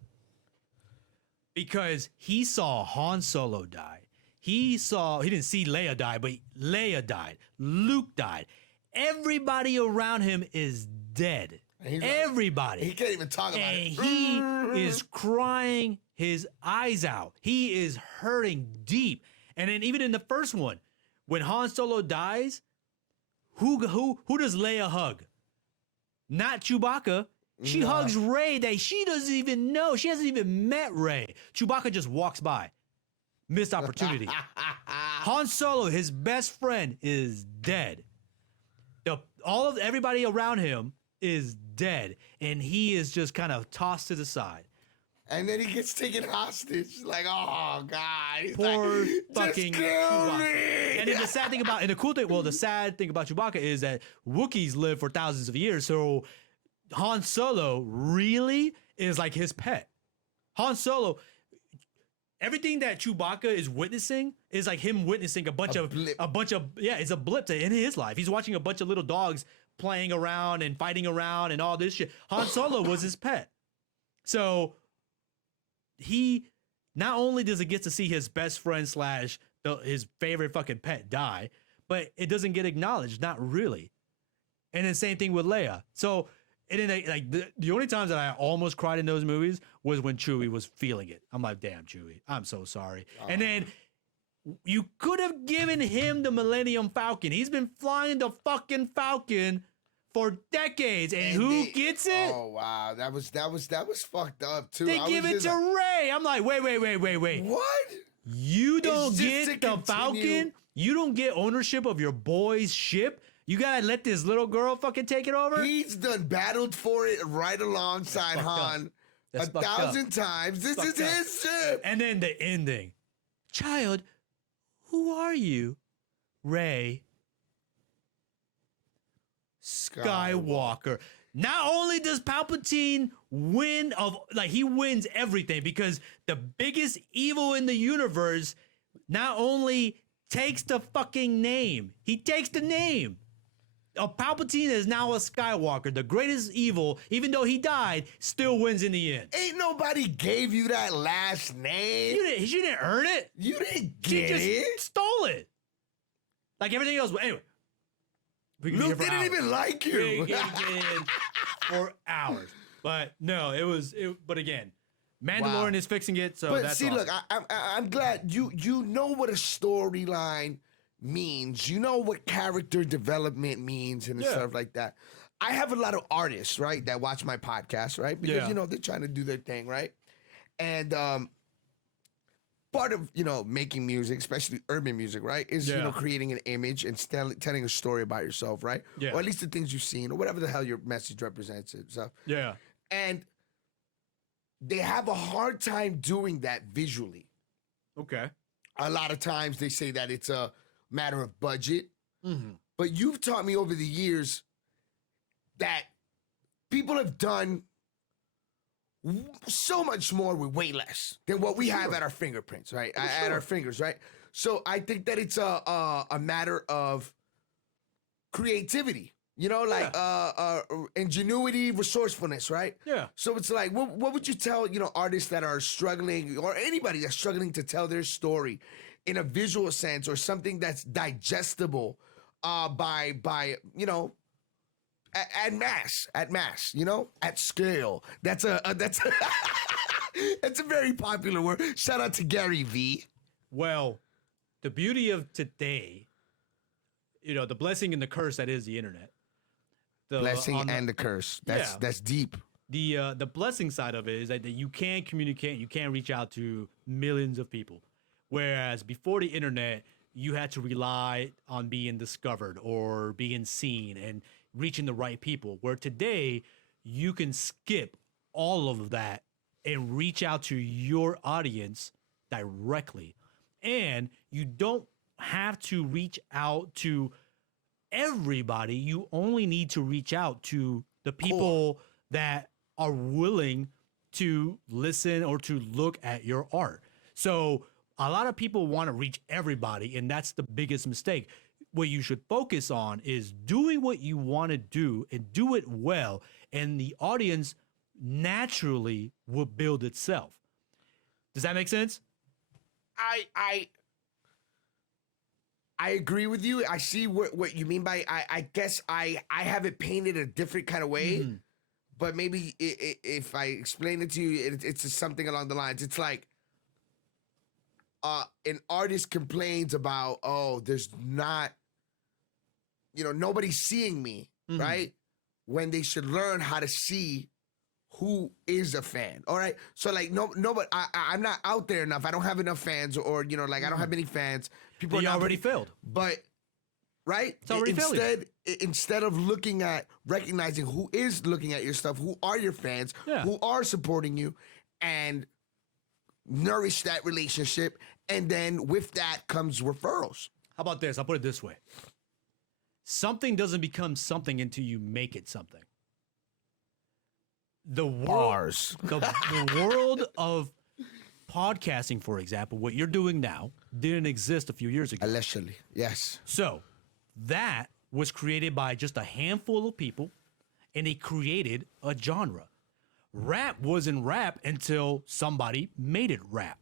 Because he saw Han Solo die. He didn't see Leia die, but Leia died. Luke died. Everybody around him is dead. Everybody. He can't even talk about it. And he is crying his eyes out. He is hurting deep. And then even in the first one, when Han Solo dies, who does Leia hug? Not Chewbacca. She hugs Rey that she doesn't even know. She hasn't even met Rey. Chewbacca just walks by. Missed opportunity. Han Solo, his best friend, is dead. Everybody around him is dead, and he is just kind of tossed to the side. And then he gets taken hostage. Like, oh, God. He's Poor like, fucking just kill Chewbacca. me. And then the sad thing about, and the cool thing, well, the sad thing about Chewbacca is that Wookiees live for thousands of years, so Han Solo really is like his pet. Han Solo, everything that Chewbacca is witnessing is like him witnessing a bunch of, it's a blip in his life. He's watching a bunch of little dogs playing around and fighting around and all this shit. Han Solo was his pet. So he, not only does he get to see his best friend / his favorite fucking pet die, but it doesn't get acknowledged, not really. And then same thing with Leia. So, and then like the only times that I almost cried in those movies was when Chewie was feeling it. I'm like, damn, Chewie, I'm so sorry. And then you could have given him the Millennium Falcon. He's been flying the fucking Falcon for decades, and who gets it? Oh wow, that was fucked up too. They give it to Rey. I'm like, wait. What? You don't get the Falcon. You don't get ownership of your boy's ship. You gotta let this little girl fucking take it over? He's done battled for it right alongside Han 1,000 times. This is his ship. And then the ending. Child, who are you? Rey Skywalker. Not only does Palpatine win he wins everything, because the biggest evil in the universe not only takes the fucking name, he takes the name. Palpatine is now a Skywalker. The greatest evil, even though he died, still wins in the end. Ain't nobody gave you that last name. She didn't earn it. You didn't She get just it. stole it. Like everything else. But anyway. Luke didn't even like you. We can get in for hours. But no, but again, Mandalorian is fixing it, so but that's see, awesome. look, I'm glad you know what a storyline means. You know what character development means and stuff like that. I have a lot of artists, right, that watch my podcast, right? Because, they're trying to do their thing, right? And part of, making music, especially urban music, right, is, creating an image and telling a story about yourself, right? Yeah. Or at least the things you've seen or whatever the hell your message represents and stuff. Yeah. And they have a hard time doing that visually. Okay. A lot of times they say that it's a matter of budget. Mm-hmm. But you've taught me over the years that people have done so much more with way less than what we have at our fingerprints, right? At our fingers, right? So I think that it's a matter of creativity. You know, like ingenuity, resourcefulness, right? Yeah. So it's like, what would you tell, artists that are struggling or anybody that's struggling to tell their story in a visual sense or something that's digestible by at mass, at scale. That's that's a very popular word. Shout out to Gary V. Well, the beauty of today, the blessing and the curse that is the internet. Blessing and the curse. That's deep. The blessing side of it is that you can communicate, you can reach out to millions of people. Whereas before the internet, you had to rely on being discovered or being seen and reaching the right people. Where today, you can skip all of that and reach out to your audience directly. And you don't have to reach out to everybody. You only need to reach out to the people that are willing to listen or to look at your art. So a lot of people want to reach everybody, and that's the biggest mistake. What you should focus on is doing what you want to do and do it well, and the audience naturally will build itself. Does that make sense? I agree with you. I see what you mean by I guess I have it painted a different kind of way, but maybe if I explain it to you, it's just something along the lines. It's like an artist complains about, there's not, nobody's seeing me, right? When they should learn how to see who is a fan. All right. So like but I'm not out there enough. I don't have enough fans, or I don't have many fans. People are already failed. But right? It's already failed. Instead of recognizing who is looking at your stuff, who are your fans, who are supporting you, and nourish that relationship, and then with that comes referrals. How about this? I'll put it this way. Something doesn't become something until you make it something. The world of podcasting, for example, what you're doing now didn't exist a few years ago. Allegedly, yes. So that was created by just a handful of people, and they created a genre. Rap wasn't rap until somebody made it rap.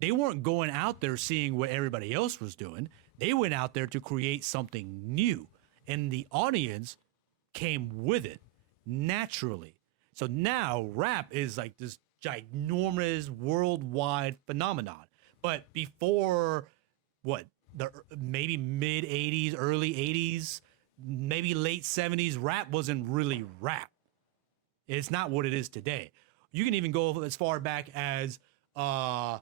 They weren't going out there seeing what everybody else was doing. They went out there to create something new, and the audience came with it naturally. So now rap is like this ginormous worldwide phenomenon. But before maybe mid 80s, early 80s, maybe late 70s, rap wasn't really rap. It's not what it is today. You can even go as far back as the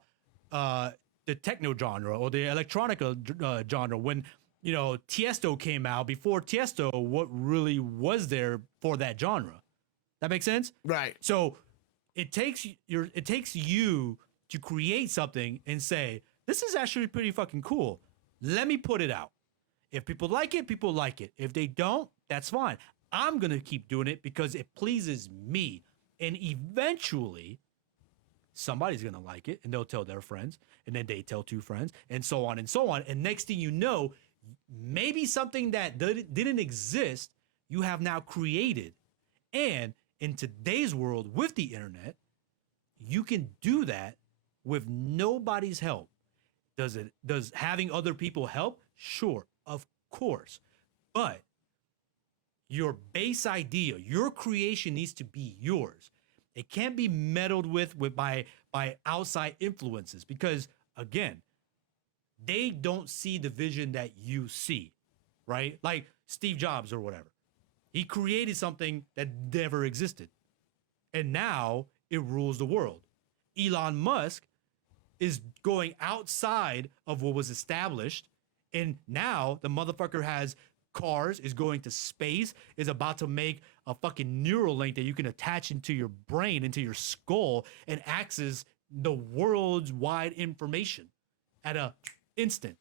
techno genre or the electronica genre. When Tiesto came out, before Tiesto, what really was there for that genre? That makes sense? Right. So it takes you to create something and say, this is actually pretty fucking cool. Let me put it out. If people like it, people like it. If they don't, that's fine. I'm going to keep doing it because it pleases me. And eventually, somebody's going to like it, and they'll tell their friends, and then they tell two friends, and so on and so on. And next thing you know, maybe something that didn't exist, you have now created. And in today's world with the internet, you can do that with nobody's help. Does having other people help? Sure, of course. But your base idea, your creation needs to be yours. It can't be meddled with by outside influences, because again, they don't see the vision that you see, right? Like Steve Jobs or whatever. He created something that never existed, and now it rules the world. Elon Musk is going outside of what was established, and now the motherfucker has cars, is going to space, is about to make a fucking neural link that you can attach into your brain, into your skull, and access the world's wide information at a instant.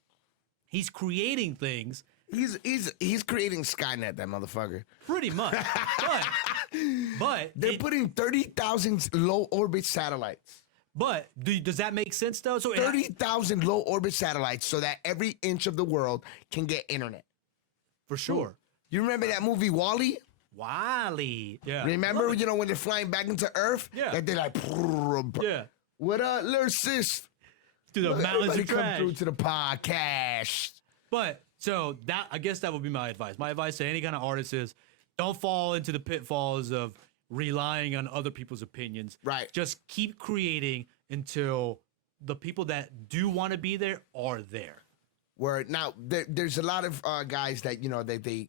He's creating things. He's creating Skynet, that motherfucker. Pretty much. But they're putting 30,000 low orbit satellites. But does that make sense though? So 30,000 low orbit satellites so that every inch of the world can get internet. For sure. You remember that movie Wall-E? Wally. Yeah. Remember, you know, when they're flying back into Earth? Yeah. That they're like, Yeah. what up, little sis? Through the mountains Everybody of come trash. through to the podcast. But so that I guess that would be my advice. My advice to any kind of artist is don't fall into the pitfalls of relying on other people's opinions. Right. Just keep creating until the people that do want to be there are there. Where now there's a lot of guys that, you know, they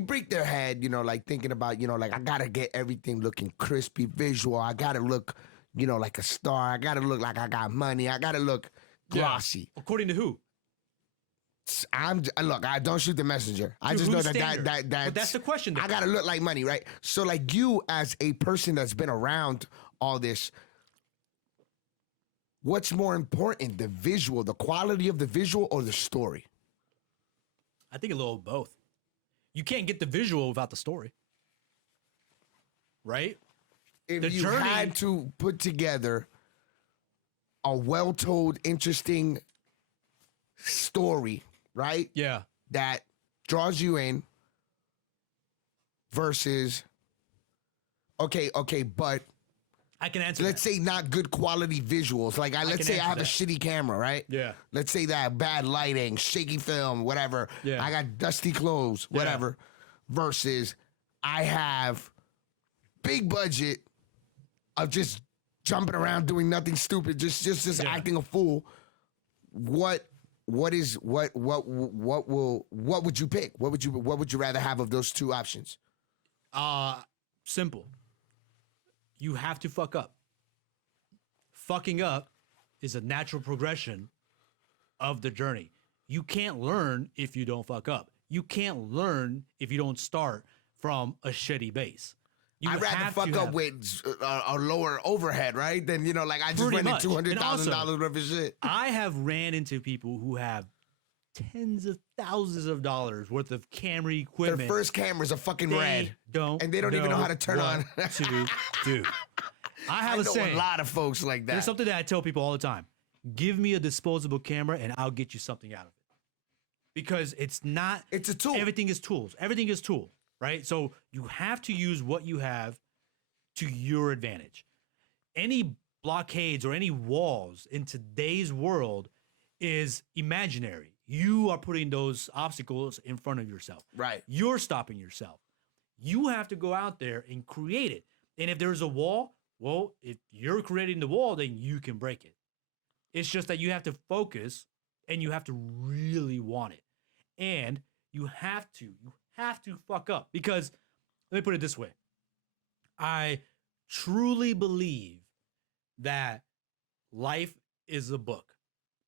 break their head, you know, like thinking about, you know, like I gotta get everything looking crispy, visual. I gotta look, you know, like a star. I gotta look like I got money. I gotta look glossy. Yeah. According to who? Look, I don't shoot the messenger. I To just know whose that standard? But that's the question, though. I gotta look like money, right? So like you as a person that's been around all this, what's more important, the visual, the quality of the visual, or the story? I think a little of both. You can't get the visual without the story. Right? If The you journey- had to put together a well-told, interesting story, right? Yeah. That draws you in versus okay, but I can answer let's say not good quality visuals. Like let's can say I answer have a that. shitty camera, right? Yeah. Let's say that bad lighting, shaky film, whatever. Yeah. I got dusty clothes, whatever. Versus I have big budget of just jumping around doing nothing stupid, just acting a fool. What would you pick? What would you rather have of those two options? Simple. You have to fuck up. Fucking up is a natural progression of the journey. You can't learn if you don't fuck up. You can't learn if you don't start from a shitty base. I'd rather fuck up with a lower overhead, right? Than, you know, like I just Pretty rented much. $200,000 worth of shit. I have ran into people who have tens of thousands of dollars worth of camera Their equipment. first camera's a fucking They red. don't And they don't even know how to turn what on. to do. I have I a know saying. a lot of folks like that. There's something that I tell people all the time. Give me a disposable camera and I'll get you something out of it. Because it's not... It's a tool. Everything is tools. Everything is tool, right? So you have to use what you have to your advantage. Any blockades or any walls in today's world is imaginary. You are putting those obstacles in front of yourself. Right. You're stopping yourself. You have to go out there and create it. And if there's a wall, well, if you're creating the wall, then you can break it. It's just that you have to focus and you have to really want it. And you have to fuck up. Because, let me put it this way. I truly believe that life is a book.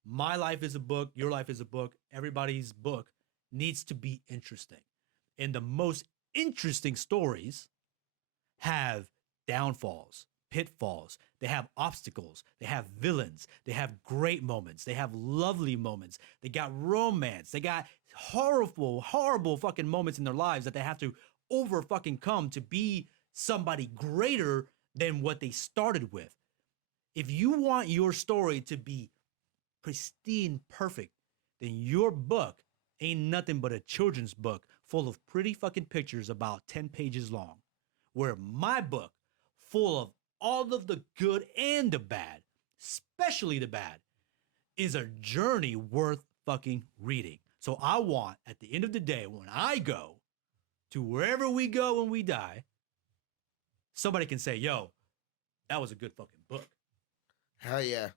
My life is a book. Your life is a book. Everybody's book needs to be interesting. And the most interesting stories have downfalls, pitfalls. They have obstacles. They have villains. They have great moments. They have lovely moments. They got romance. They got horrible fucking moments in their lives that they have to over fucking come to be somebody greater than what they started with. If you want your story to be pristine, perfect, then your book ain't nothing but a children's book full of pretty fucking pictures about 10 pages long. Where my book, full of all of the good and the bad, especially the bad, is a journey worth fucking reading. So I want, at the end of the day, when I go to wherever we go when we die, somebody can say, yo, that was a good fucking book. Hell yeah.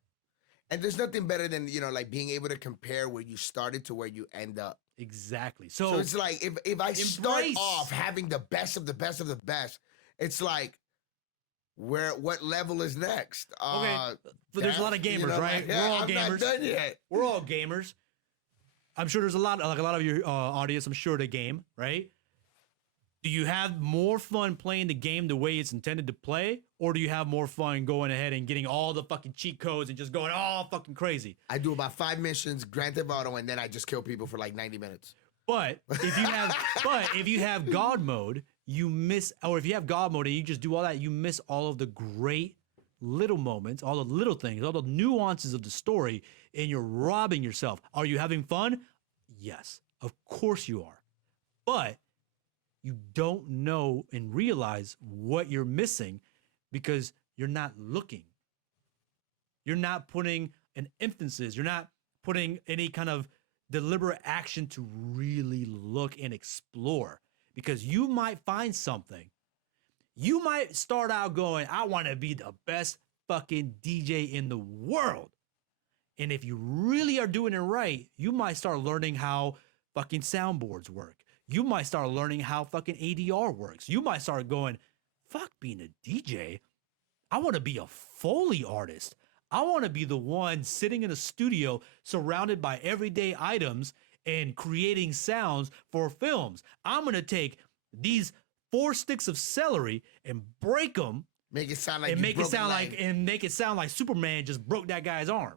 And there's nothing better than, you know, like being able to compare where you started to where you end up. Exactly. So it's like if I start embrace. off having the best of the best of the best, it's like what level is next? Okay, but there's a lot of gamers, you know, right? like, yeah, We're all I'm gamers. not done yet. We're all gamers. I'm sure there's a lot of your audience, I'm sure, to game, right? Do you have more fun playing the game the way it's intended to play? Or do you have more fun going ahead and getting all the fucking cheat codes and just going all fucking crazy? I do about 5 missions, Grand Theft Auto, and then I just kill people for like 90 minutes. But if you have God mode, you miss, or if you have God mode and you just do all that, you miss all of the great little moments, all the little things, all the nuances of the story, and you're robbing yourself. Are you having fun? Yes, of course you are. But you don't know and realize what you're missing because you're not looking. You're not putting an emphasis. You're not putting any kind of deliberate action to really look and explore, because you might find something. You might start out going, I want to be the best fucking DJ in the world. And if you really are doing it right, you might start learning how fucking soundboards work. You might start learning how fucking ADR works. You might start going, fuck being a DJ. I want to be a Foley artist. I want to be the one sitting in a studio surrounded by everyday items and creating sounds for films. I'm going to take these 4 sticks of celery and break them. Make it sound like and make it sound like Superman just broke that guy's arm.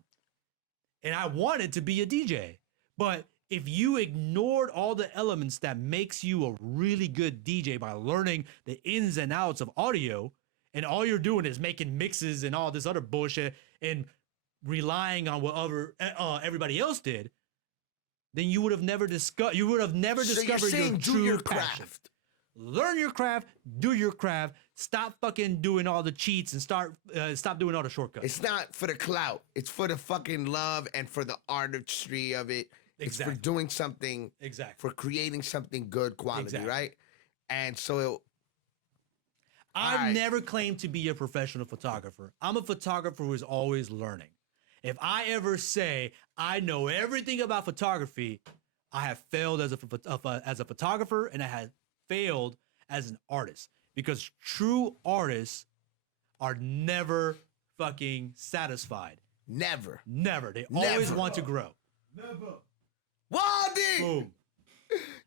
And I wanted to be a DJ. But if you ignored all the elements that makes you a really good DJ by learning the ins and outs of audio, and all you're doing is making mixes and all this other bullshit and relying on what everybody else did, then you would have never discovered your true passion. Learn your craft, do your craft. Stop fucking doing all the cheats and stop doing all the shortcuts. It's not for the clout. It's for the fucking love and for the artistry of it. Exactly. It's for doing something. Exactly. For creating something good quality, right? And so I've never claimed to be a professional photographer. I'm a photographer who is always learning. If I ever say I know everything about photography, I have failed as a photographer, and I have failed as an artist, because true artists are never fucking satisfied. Never. They always want to grow. Never. Waldy! Boom.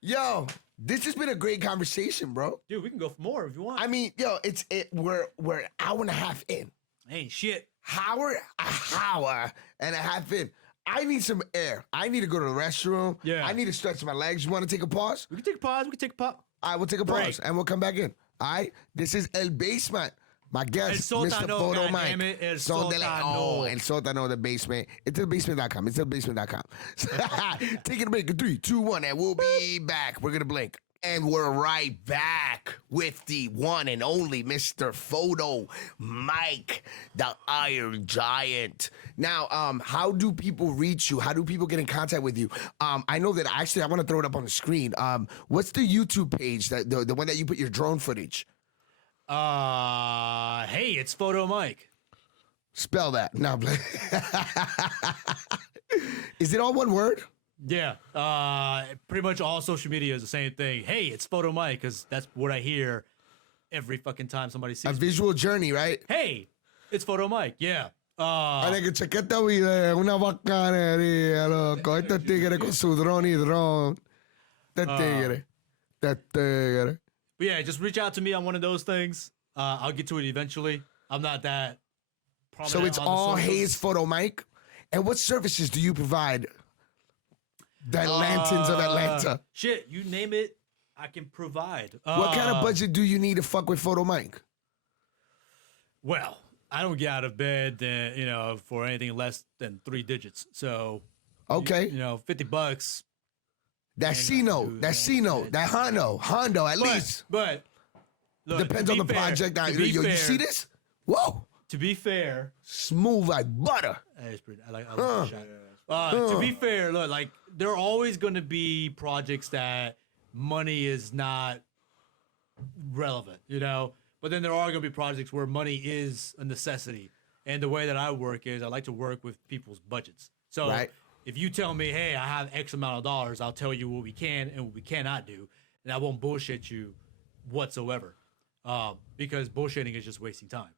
Yo, this has been a great conversation, bro. Dude, we can go for more if you want. I mean, yo, we're an hour and a half in. Ain't shit. Hour and a half in. I need some air. I need to go to the restroom. Yeah. I need to stretch my legs. You want to take a pause? We can take a pause. All right, we'll take a pause and we'll come back in. All right, this is El Basement. My guest, Mr. Foto Mike. El Sótano, the basement. It's thebasement.com. It's thebasement.com. Taking a break in 3, 2, 1, and we'll be back. We're going to blink. And we're right back with the one and only Mr. Foto Mike, the Iron Giant. Now, how do people reach you? How do people get in contact with you? I know that I want to throw it up on the screen. What's the YouTube page, the one that you put your drone footage? Hey, it's Foto Mike. Spell that. No, is it all one word? Yeah, pretty much all social media is the same thing. Hey, it's Foto Mike, because that's what I hear every fucking time somebody sees a visual journey, right? Hey, it's Foto Mike, yeah. Hay que chequear esta video, una bacanería, loco. Este tigre con su drone y drone. Este tigre. But yeah, just reach out to me on one of those things. I'll get to it eventually. I'm not that prominent. So it's all Hayes Foto Mike. And what services do you provide? The Atlantans of Atlanta. Shit, you name it, I can provide. What kind of budget do you need to fuck with Foto Mike? Well, I don't get out of bed, for anything less than 3 digits. So, okay, $50. That C-note, that Hondo, at least. But look, depends on the project. You see this? Whoa. To be fair, smooth like butter. It's pretty. I like the shot. To be fair, look, like there are always going to be projects that money is not relevant, But then there are going to be projects where money is a necessity. And the way that I work is I like to work with people's budgets. So if you tell me, hey, I have X amount of dollars, I'll tell you what we can and what we cannot do. And I won't bullshit you whatsoever, because bullshitting is just wasting time.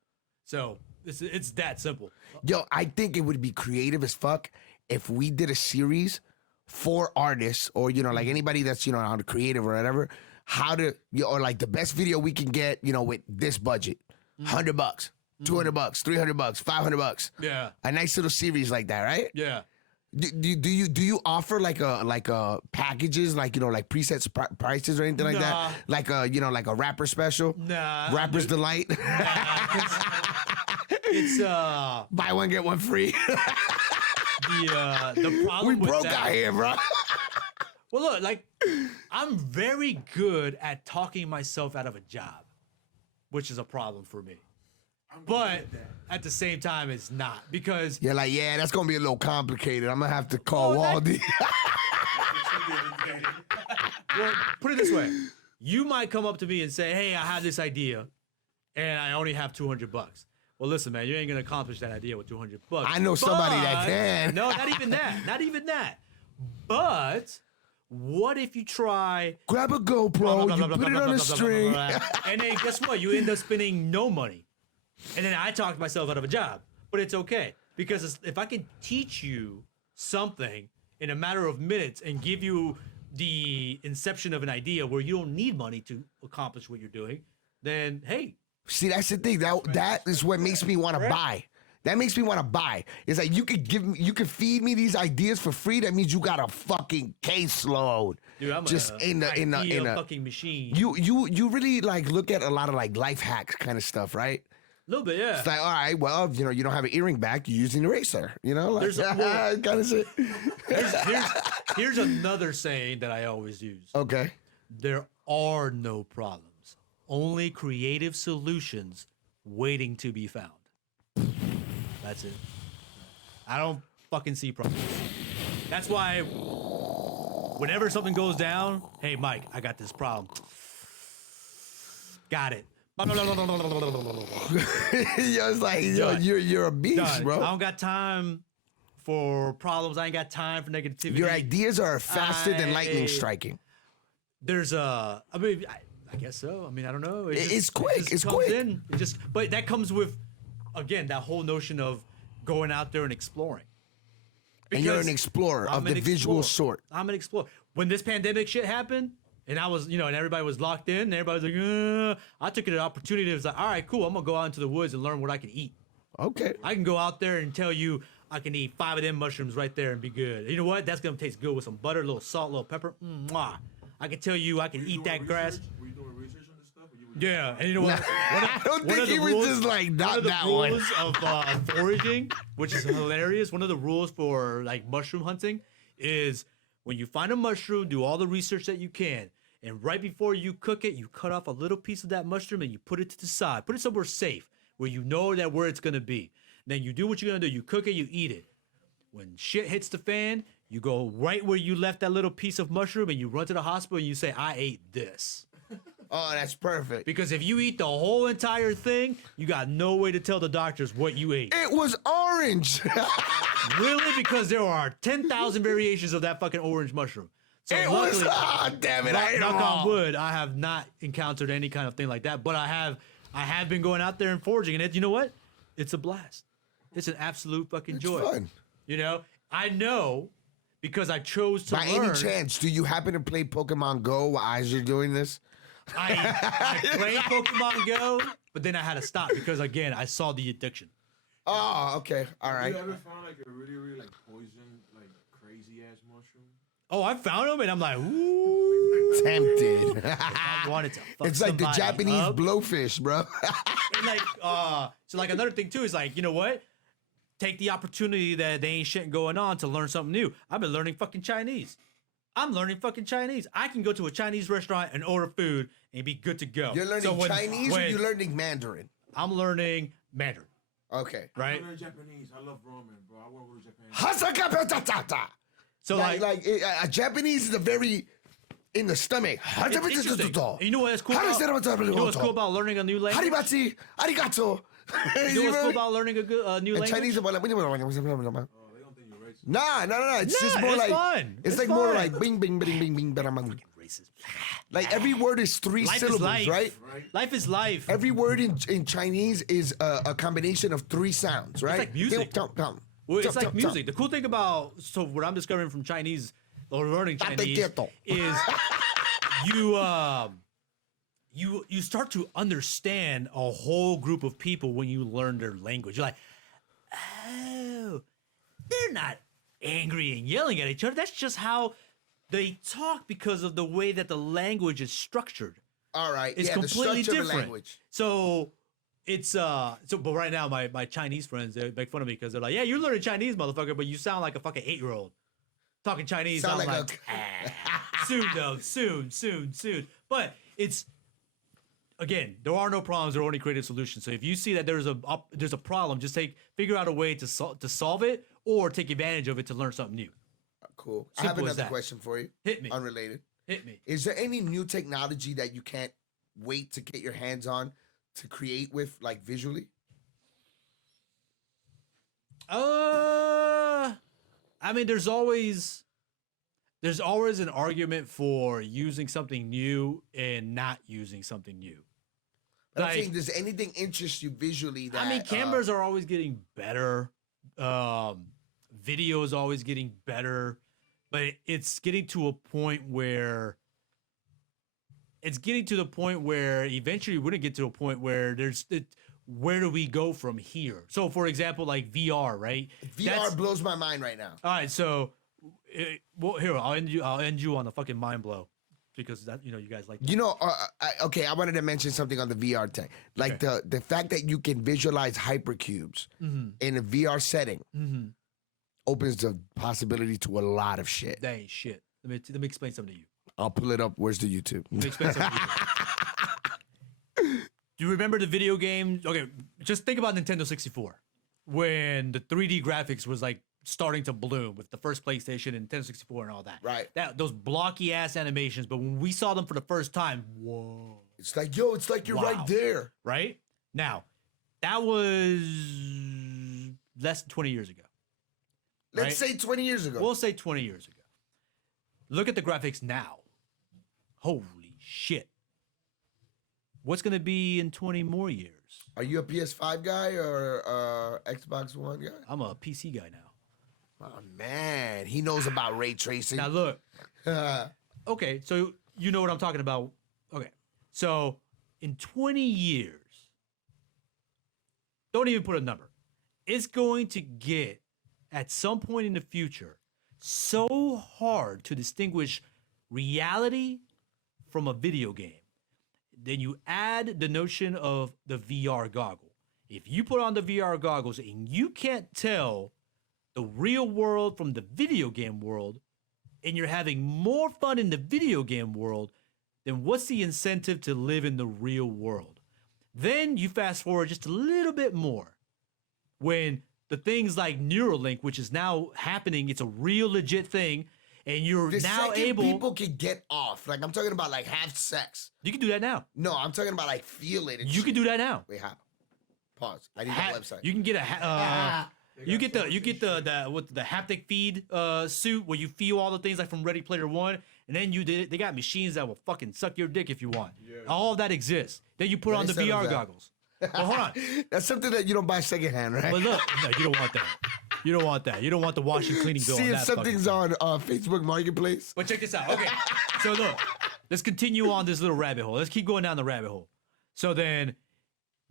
So it's that simple. Yo, I think it would be creative as fuck if we did a series for artists or, like anybody that's, on creative or whatever, how to, or like the best video we can get, with this budget, $100, $200, $300, $500. Yeah. A nice little series like that, right? Yeah. Do you offer like a packages, like presets prices or anything like that? Like a rapper special? Nah. Rapper's Delight? It's buy one get one free. The problem we with broke that, out here, bro. Well, look, like I'm very good at talking myself out of a job, which is a problem for me. But at the same time, it's not because You're like, yeah, that's gonna be a little complicated. I'm gonna have to call Waldy. well, put it this way: you might come up to me and say, "Hey, I have this idea, and I only have $200." Well, listen, man, you ain't gonna accomplish that idea with $200. I know somebody that can. No, not even that. Not even that. But what if you try? Grab a GoPro, you put it on a string. And then guess what? You end up spending no money. And then I talked myself out of a job. But it's okay. Because if I can teach you something in a matter of minutes and give you the inception of an idea where you don't need money to accomplish what you're doing, then hey. See, that's the thing. That is what makes me want to buy. That makes me want to buy. It's like you could feed me these ideas for free. That means you got a fucking caseload. Dude, I'm just in a fucking machine. You really like look at a lot of like life hacks kind of stuff, right? A little bit, yeah. It's like, all right, well, you don't have an earring back, you use an eraser, like There's kind of shit. Here's another saying that I always use. Okay. There are no problems, only creative solutions waiting to be found. That's it. I don't fucking see problems. That's why whenever something goes down, hey, Mike, I got this problem. Got it. It's like, you're a beast, Done. bro. I don't got time for problems. I ain't got time for negativity. Your ideas are faster than lightning striking. There's I guess so. I mean, I don't know. It's quick. It's comes quick. in. But that comes with, again, that whole notion of going out there and exploring. And you're an explorer of the visual sort. I'm an explorer. When this pandemic shit happened, and I was, and everybody was locked in, and everybody was like, I took it an opportunity. It was like, all right, cool. I'm going to go out into the woods and learn what I can eat. Okay. I can go out there and tell you I can eat 5 of them mushrooms right there and be good. You know what? That's going to taste good with some butter, a little salt, a little pepper. Mwah. I can tell you I can eat that grass. Were you doing research on this stuff? Yeah, and you know what? I don't think he was just like, not that one. One of the rules of foraging, which is hilarious, one of the rules for like mushroom hunting is when you find a mushroom, do all the research that you can. And right before you cook it, you cut off a little piece of that mushroom and you put it to the side. Put it somewhere safe where you know that where it's going to be. Then you do what you're going to do. You cook it, you eat it. When shit hits the fan, you go right where you left that little piece of mushroom and you run to the hospital and you say, I ate this. Oh, that's perfect. Because if you eat the whole entire thing, you got no way to tell the doctors what you ate. It was orange. Really? Because there are 10,000 variations of that fucking orange mushroom. So It luckily, was, damn it, I ate them knock on all. wood, I have not encountered any kind of thing like that. But I have been going out there and foraging, and you know what? It's a blast. It's an absolute fucking joy. It's fun. I know because I chose to By learn. any chance, do you happen to play Pokemon Go as you're doing this? I played Pokemon Go, but then I had to stop because again I saw the addiction. Oh, okay. All right. You ever found like a really, really like poison, like crazy ass mushroom? Oh, I found them and I'm like, ooh, Tempted. I wanted to. Fuck It's like the somebody Japanese up. blowfish, bro. And like, so like another thing too is like, you know what? Take the opportunity that they ain't shit going on to learn something new. I've been learning fucking Chinese. I'm learning fucking Chinese. I can go to a Chinese restaurant and order food and be good to go. You're learning Chinese or you're learning Mandarin? I'm learning Mandarin. Okay. Right? I learned Japanese. I love ramen, bro. I want to go to Japan. So Japanese is a very in the stomach. it's interesting. You know what's cool about? You know what's cool about learning a new language? Haribachi, arigato. You know what's cool about learning a new language? Chinese. Oh, they don't think you're racist. Nah. It's just more it's like fun. It's like fun. more like bing, bing, bing, bing, bing, bing, bing. Racist. Like every word is 3 Life syllables, is life. right? Life is life. Every word in Chinese is a combination of 3 sounds, right? like music. Well, it's like music. The cool thing about what I'm discovering from Chinese or learning Chinese is you start to understand a whole group of people when you learn their language. You're like, oh, they're not angry and yelling at each other. That's just how they talk because of the way that the language is structured. All right. It's the completely structure of different. language. So it's but right now my Chinese friends, they make fun of me because they're like, yeah, you're learning Chinese, motherfucker, but you sound like a fucking 8-year-old talking Chinese. Sound I'm like Soon, though. Soon. But it's, again, there are no problems. There are only creative solutions. So if you see that there's a problem, just figure out a way to solve it or take advantage of it to learn something new. Cool. Simple I have as another that. question for you. Hit me. Unrelated. Hit me. Is there any new technology that you can't wait to get your hands on to create with, like visually? I mean, there's always an argument for using something new and not using something new. But I'm saying, does anything interest you visually? That I mean, cameras are always getting better. Video is always getting better, but it's getting to a point where eventually we're gonna get to a point where where do we go from here? So, for example, like VR, right? VR blows my mind right now. All right, so here I'll end you on a fucking mind blow, because that, you guys like that. I wanted to mention something on the VR tech, like the fact that you can visualize hypercubes in a VR setting opens the possibility to a lot of shit. That ain't shit. Let me explain something to you. I'll pull it up. Where's the YouTube? Let me explain something to you. Do you remember the video game? Okay, just think about Nintendo 64 when the 3D graphics was like starting to bloom with the first PlayStation and Nintendo 64 and all that. Right. Those blocky ass animations, but when we saw them for the first time, whoa. It's like, yo, it's like you're right there. Right? Now, that was less than 20 years ago. Let's say 20 years ago. We'll say 20 years ago. Look at the graphics now. Holy shit. What's going to be in 20 more years? Are you a PS5 guy or Xbox One guy? I'm a PC guy now. Oh, man. He knows about ray tracing. Now, look. Okay, so you know what I'm talking about. Okay, so in 20 years, don't even put a number. It's going to get, at some point in the future, so hard to distinguish reality from a video game. Then you add the notion of the VR goggle. If you put on the VR goggles and you can't tell the real world from the video game world, and you're having more fun in the video game world, then what's the incentive to live in the real world? Then you fast forward just a little bit more when the things like Neuralink, which is now happening, it's a real legit thing, and you're now able. People can get off. Like, I'm talking about like have sex. You can do that now. No, I'm talking about like feel it. And you can do that now. Wait, how? Pause. I need that website. You can get you get the haptic feed suit where you feel all the things like from Ready Player One, and then they got machines that will fucking suck your dick if you want. Yeah. All of that exists. Then you put on the VR goggles. Well, hold on. That's something that you don't buy secondhand, right? But look, no, you don't want that. You don't want that. You don't want the washing cleaning bill. See on if that something's on Facebook Marketplace. But check this out. Okay, so look, let's continue on this little rabbit hole. Let's keep going down the rabbit hole. So then,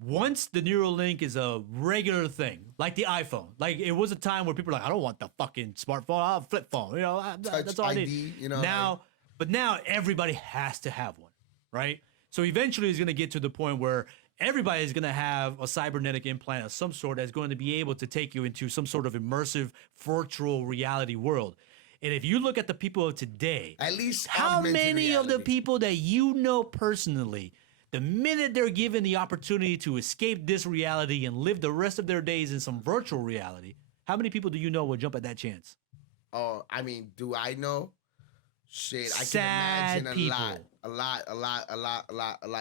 once the Neuralink is a regular thing, like the iPhone, like it was a time where people were like, I don't want the fucking smartphone, I'll have a flip phone. That's all I need. Now, but now everybody has to have one, right? So eventually it's going to get to the point where everybody is going to have a cybernetic implant of some sort that's going to be able to take you into some sort of immersive virtual reality world. And if you look at the people of today, at least how many of the people that you know personally, the minute they're given the opportunity to escape this reality and live the rest of their days in some virtual reality, how many people do you know will jump at that chance? Oh, I mean, do I know? Shit, I Sad can imagine people. a lot.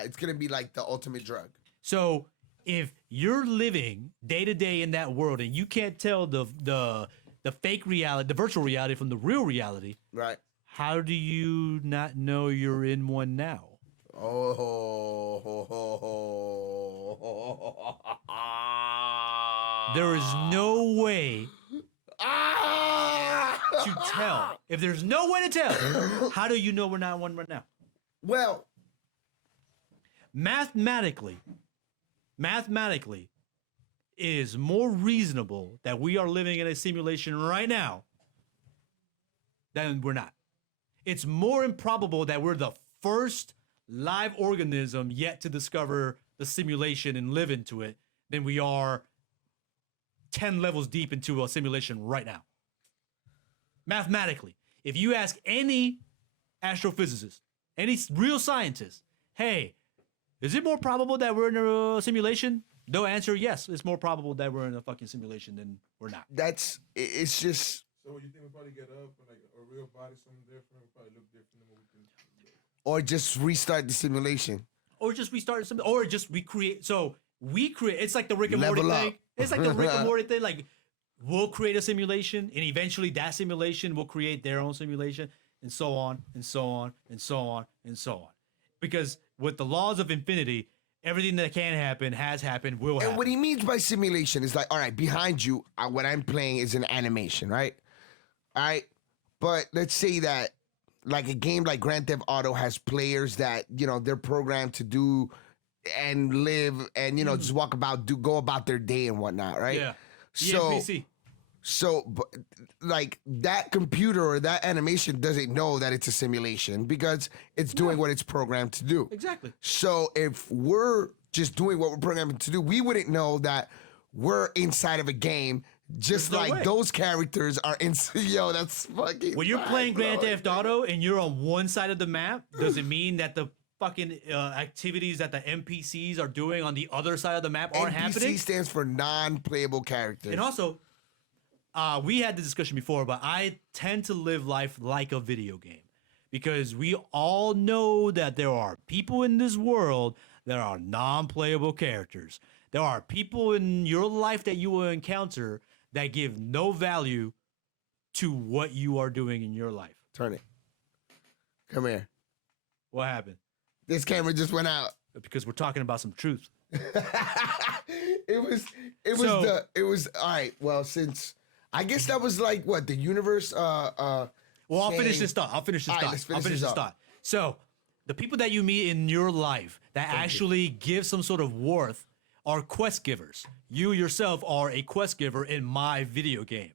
It's gonna be like the ultimate drug. So if you're living day to day in that world and you can't tell the fake reality, the virtual reality from the real reality, right? How do you not know you're in one now? There is no way to tell. If there's no way to tell, how do you know we're not in one right now? Well, mathematically, it is more reasonable that we are living in a simulation right now than we're not. It's more improbable that we're the first live organism yet to discover the simulation and live into it than we are 10 levels deep into a simulation right now. Mathematically, if you ask any astrophysicist, any real scientist, hey, is it more probable that we're in a simulation? They'll answer yes. It's more probable that we're in a fucking simulation than we're not. It's just. So you think we'll probably get up and like a real body, something different, will probably look different than what we can. Or just restart the simulation. Or just restart something, or just recreate. So we create. It's like the Rick and Level Morty up. thing. It's like the Rick and Morty thing. Like we'll create a simulation, and eventually that simulation will create their own simulation, and so on, and so on, and so on, and so on. Because with the laws of infinity, everything that can happen has happened, will happen. And what he means by simulation is like, all right, behind you, what I'm playing is an animation, right? All right, but let's say that like a game like Grand Theft Auto has players that, you know, they're programmed to do and live and, you know, just walk about, go about their day and whatnot, right? Yeah. So, but, like that computer or that animation doesn't know that it's a simulation because it's doing what it's programmed to do. Exactly. So if we're just doing what we're programmed to do, we wouldn't know that we're inside of a game. Just There's no like way. those characters are in. Yo, that's fucking. When you're fine, playing Grand bro. Theft Auto and you're on one side of the map, does it mean that the fucking activities that the NPCs are doing on the other side of the map aren't NPC happening? stands for non-playable characters. And also, we had the discussion before, but I tend to live life like a video game because we all know that there are people in this world that are non-playable characters. There are people in your life that you will encounter that give no value to what you are doing in your life. Turn it. Come here. What happened? This camera just went out. Because we're talking about some truth. It was all right. Well, since I guess that was like what the universe. Well, I'll finish this thought. Let's finish I'll finish this up. thought. So, the people that you meet in your life that actually give some sort of worth are quest givers. You yourself are a quest giver in my video game.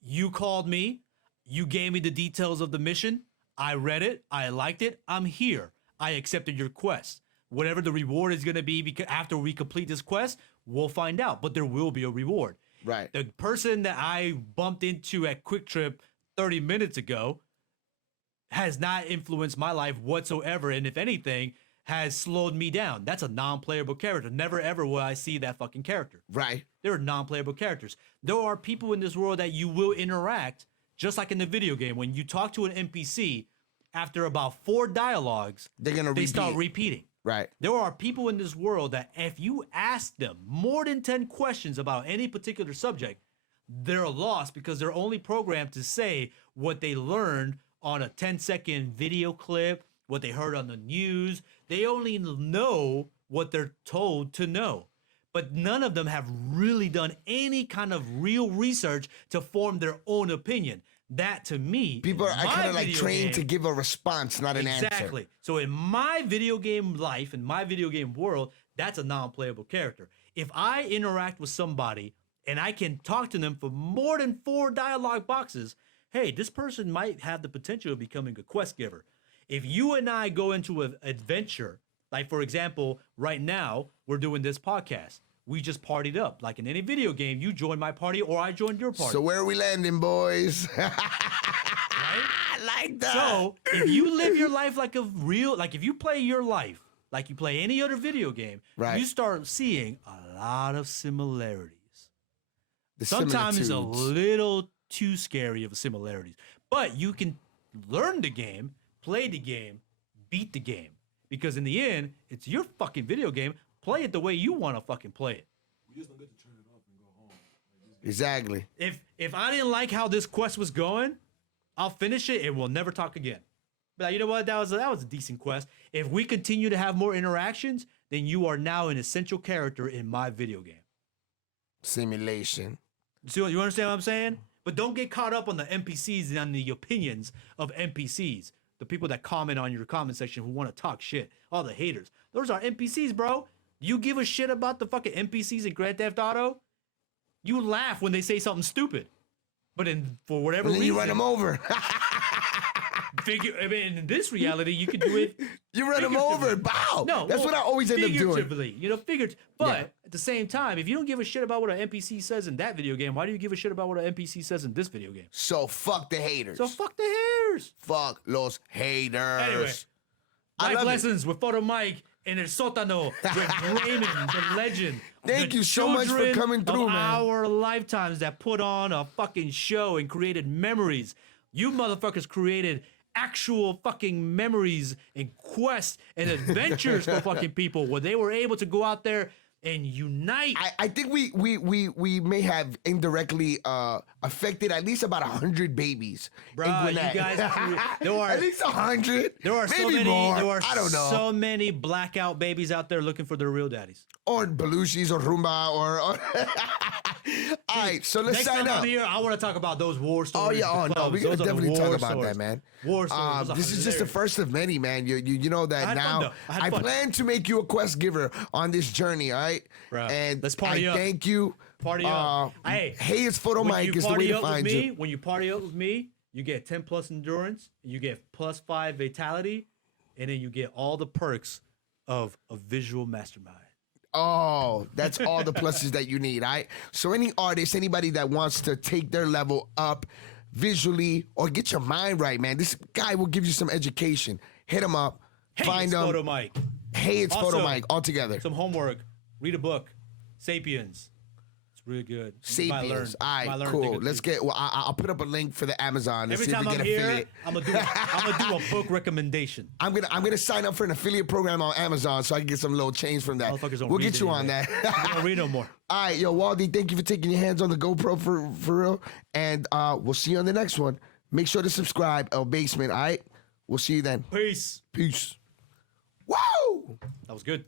You called me. You gave me the details of the mission. I read it. I liked it. I'm here. I accepted your quest. Whatever the reward is going to be because after we complete this quest, we'll find out. But there will be a reward. Right. The person that I bumped into at Quick Trip 30 minutes ago has not influenced my life whatsoever. And if anything, has slowed me down. That's a non-playable character. Never ever will I see that fucking character. Right. They're non-playable characters. There are people in this world that you will interact, just like in the video game. When you talk to an NPC, after about 4 dialogues, they start repeating. Right. There are people in this world that if you ask them more than 10 questions about any particular subject, they're lost because they're only programmed to say what they learned on a 10-second video clip, what they heard on the news. They only know what they're told to know. But none of them have really done any kind of real research to form their own opinion. That, to me, people are kind of like trained to give a response, not an answer. Exactly. So in my video game life, in my video game world, that's a non-playable character. If I interact with somebody and I can talk to them for more than 4 dialogue boxes, hey, this person might have the potential of becoming a quest giver. If you and I go into an adventure, like for example, right now, we're doing this podcast. We just partied up. Like in any video game, you join my party or I joined your party. So where are we landing, boys? Right? I like that. So if you live your life like a real, like if you play your life like you play any other video game, right, you start seeing a lot of similarities. The Sometimes it's a similitudes. little too scary of similarities. But you can learn the game, play the game, beat the game. Because in the end, it's your fucking video game. Play it the way you want to fucking play it. We just don't get to turn it off and go home. Exactly. If I didn't like how this quest was going, I'll finish it and we'll never talk again. But like, you know what? That was a decent quest. If we continue to have more interactions, then you are now an essential character in my video game. Simulation. So you understand what I'm saying? But don't get caught up on the NPCs and on the opinions of NPCs. The people that comment on your comment section who want to talk shit. All the haters. Those are NPCs, bro. You give a shit about the fucking NPCs in Grand Theft Auto? You laugh when they say something stupid. But for whatever And then reason, you run them over. I mean, in this reality, you can do it. You run them over. Bow. No, that's what I always end up doing. Figuratively, But at the same time, if you don't give a shit about what an NPC says in that video game, why do you give a shit about what an NPC says in this video game? So fuck the haters. So fuck the haters. Fuck los haters. Anyway, life lessons with Foto Mike in El Sótano with Raymond, the legend. Thank the you so much for children coming through, of man. Our lifetimes that put on a fucking show and created memories. You motherfuckers created actual fucking memories and quests and adventures for fucking people where they were able to go out there and unite. I think we may have indirectly affected at least about 100 babies. Bro, you Gwinnett. guys, there are at least 100. there are maybe so many more. there are I don't know. so many blackout babies out there looking for their real daddies. Or Belushis or Rumba or all right, so let's Next sign time up. I'm here, I want to talk about those war Oh stories. yeah, the no, we clubs. gotta Those are the definitely talk war about stories. that, man. War stories. Those are This is just the hilarious. first of many, man. You know that I had fun, now. though. I had fun. plan to make you a quest giver on this journey, all right? Bruh, And let's party I up. thank you. Party up. Hey, it's Foto when Mike you is the way party to up with find me, you. when you party up with me, you get 10 plus endurance, you get plus 5 vitality, and then you get all the perks of a visual mastermind. Oh, that's all the pluses that you need, all right? So any artist, anybody that wants to take their level up visually or get your mind right, man, this guy will give you some education. Hit him up. Hey, find it's him. Foto Mike. Hey, it's Foto Also, Mike all together. Some homework. Read a book. Sapiens. It's really good. You might learn. Sapiens. All You might right, learn a cool. thing or Let's two. get. Well, I'll put up a link for the Amazon. Let's Every see if time we I'm get here, affiliate. I'm gonna do a book recommendation. I'm gonna sign up for an affiliate program on Amazon so I can get some little change from that. Motherfuckers don't We'll read get you on anyway. that. I don't read no more. All right, yo, Waldy, thank you for taking your hands on the GoPro for real. And we'll see you on the next one. Make sure to subscribe, El Basement. All right, we'll see you then. Peace. Peace. Woo! That was good.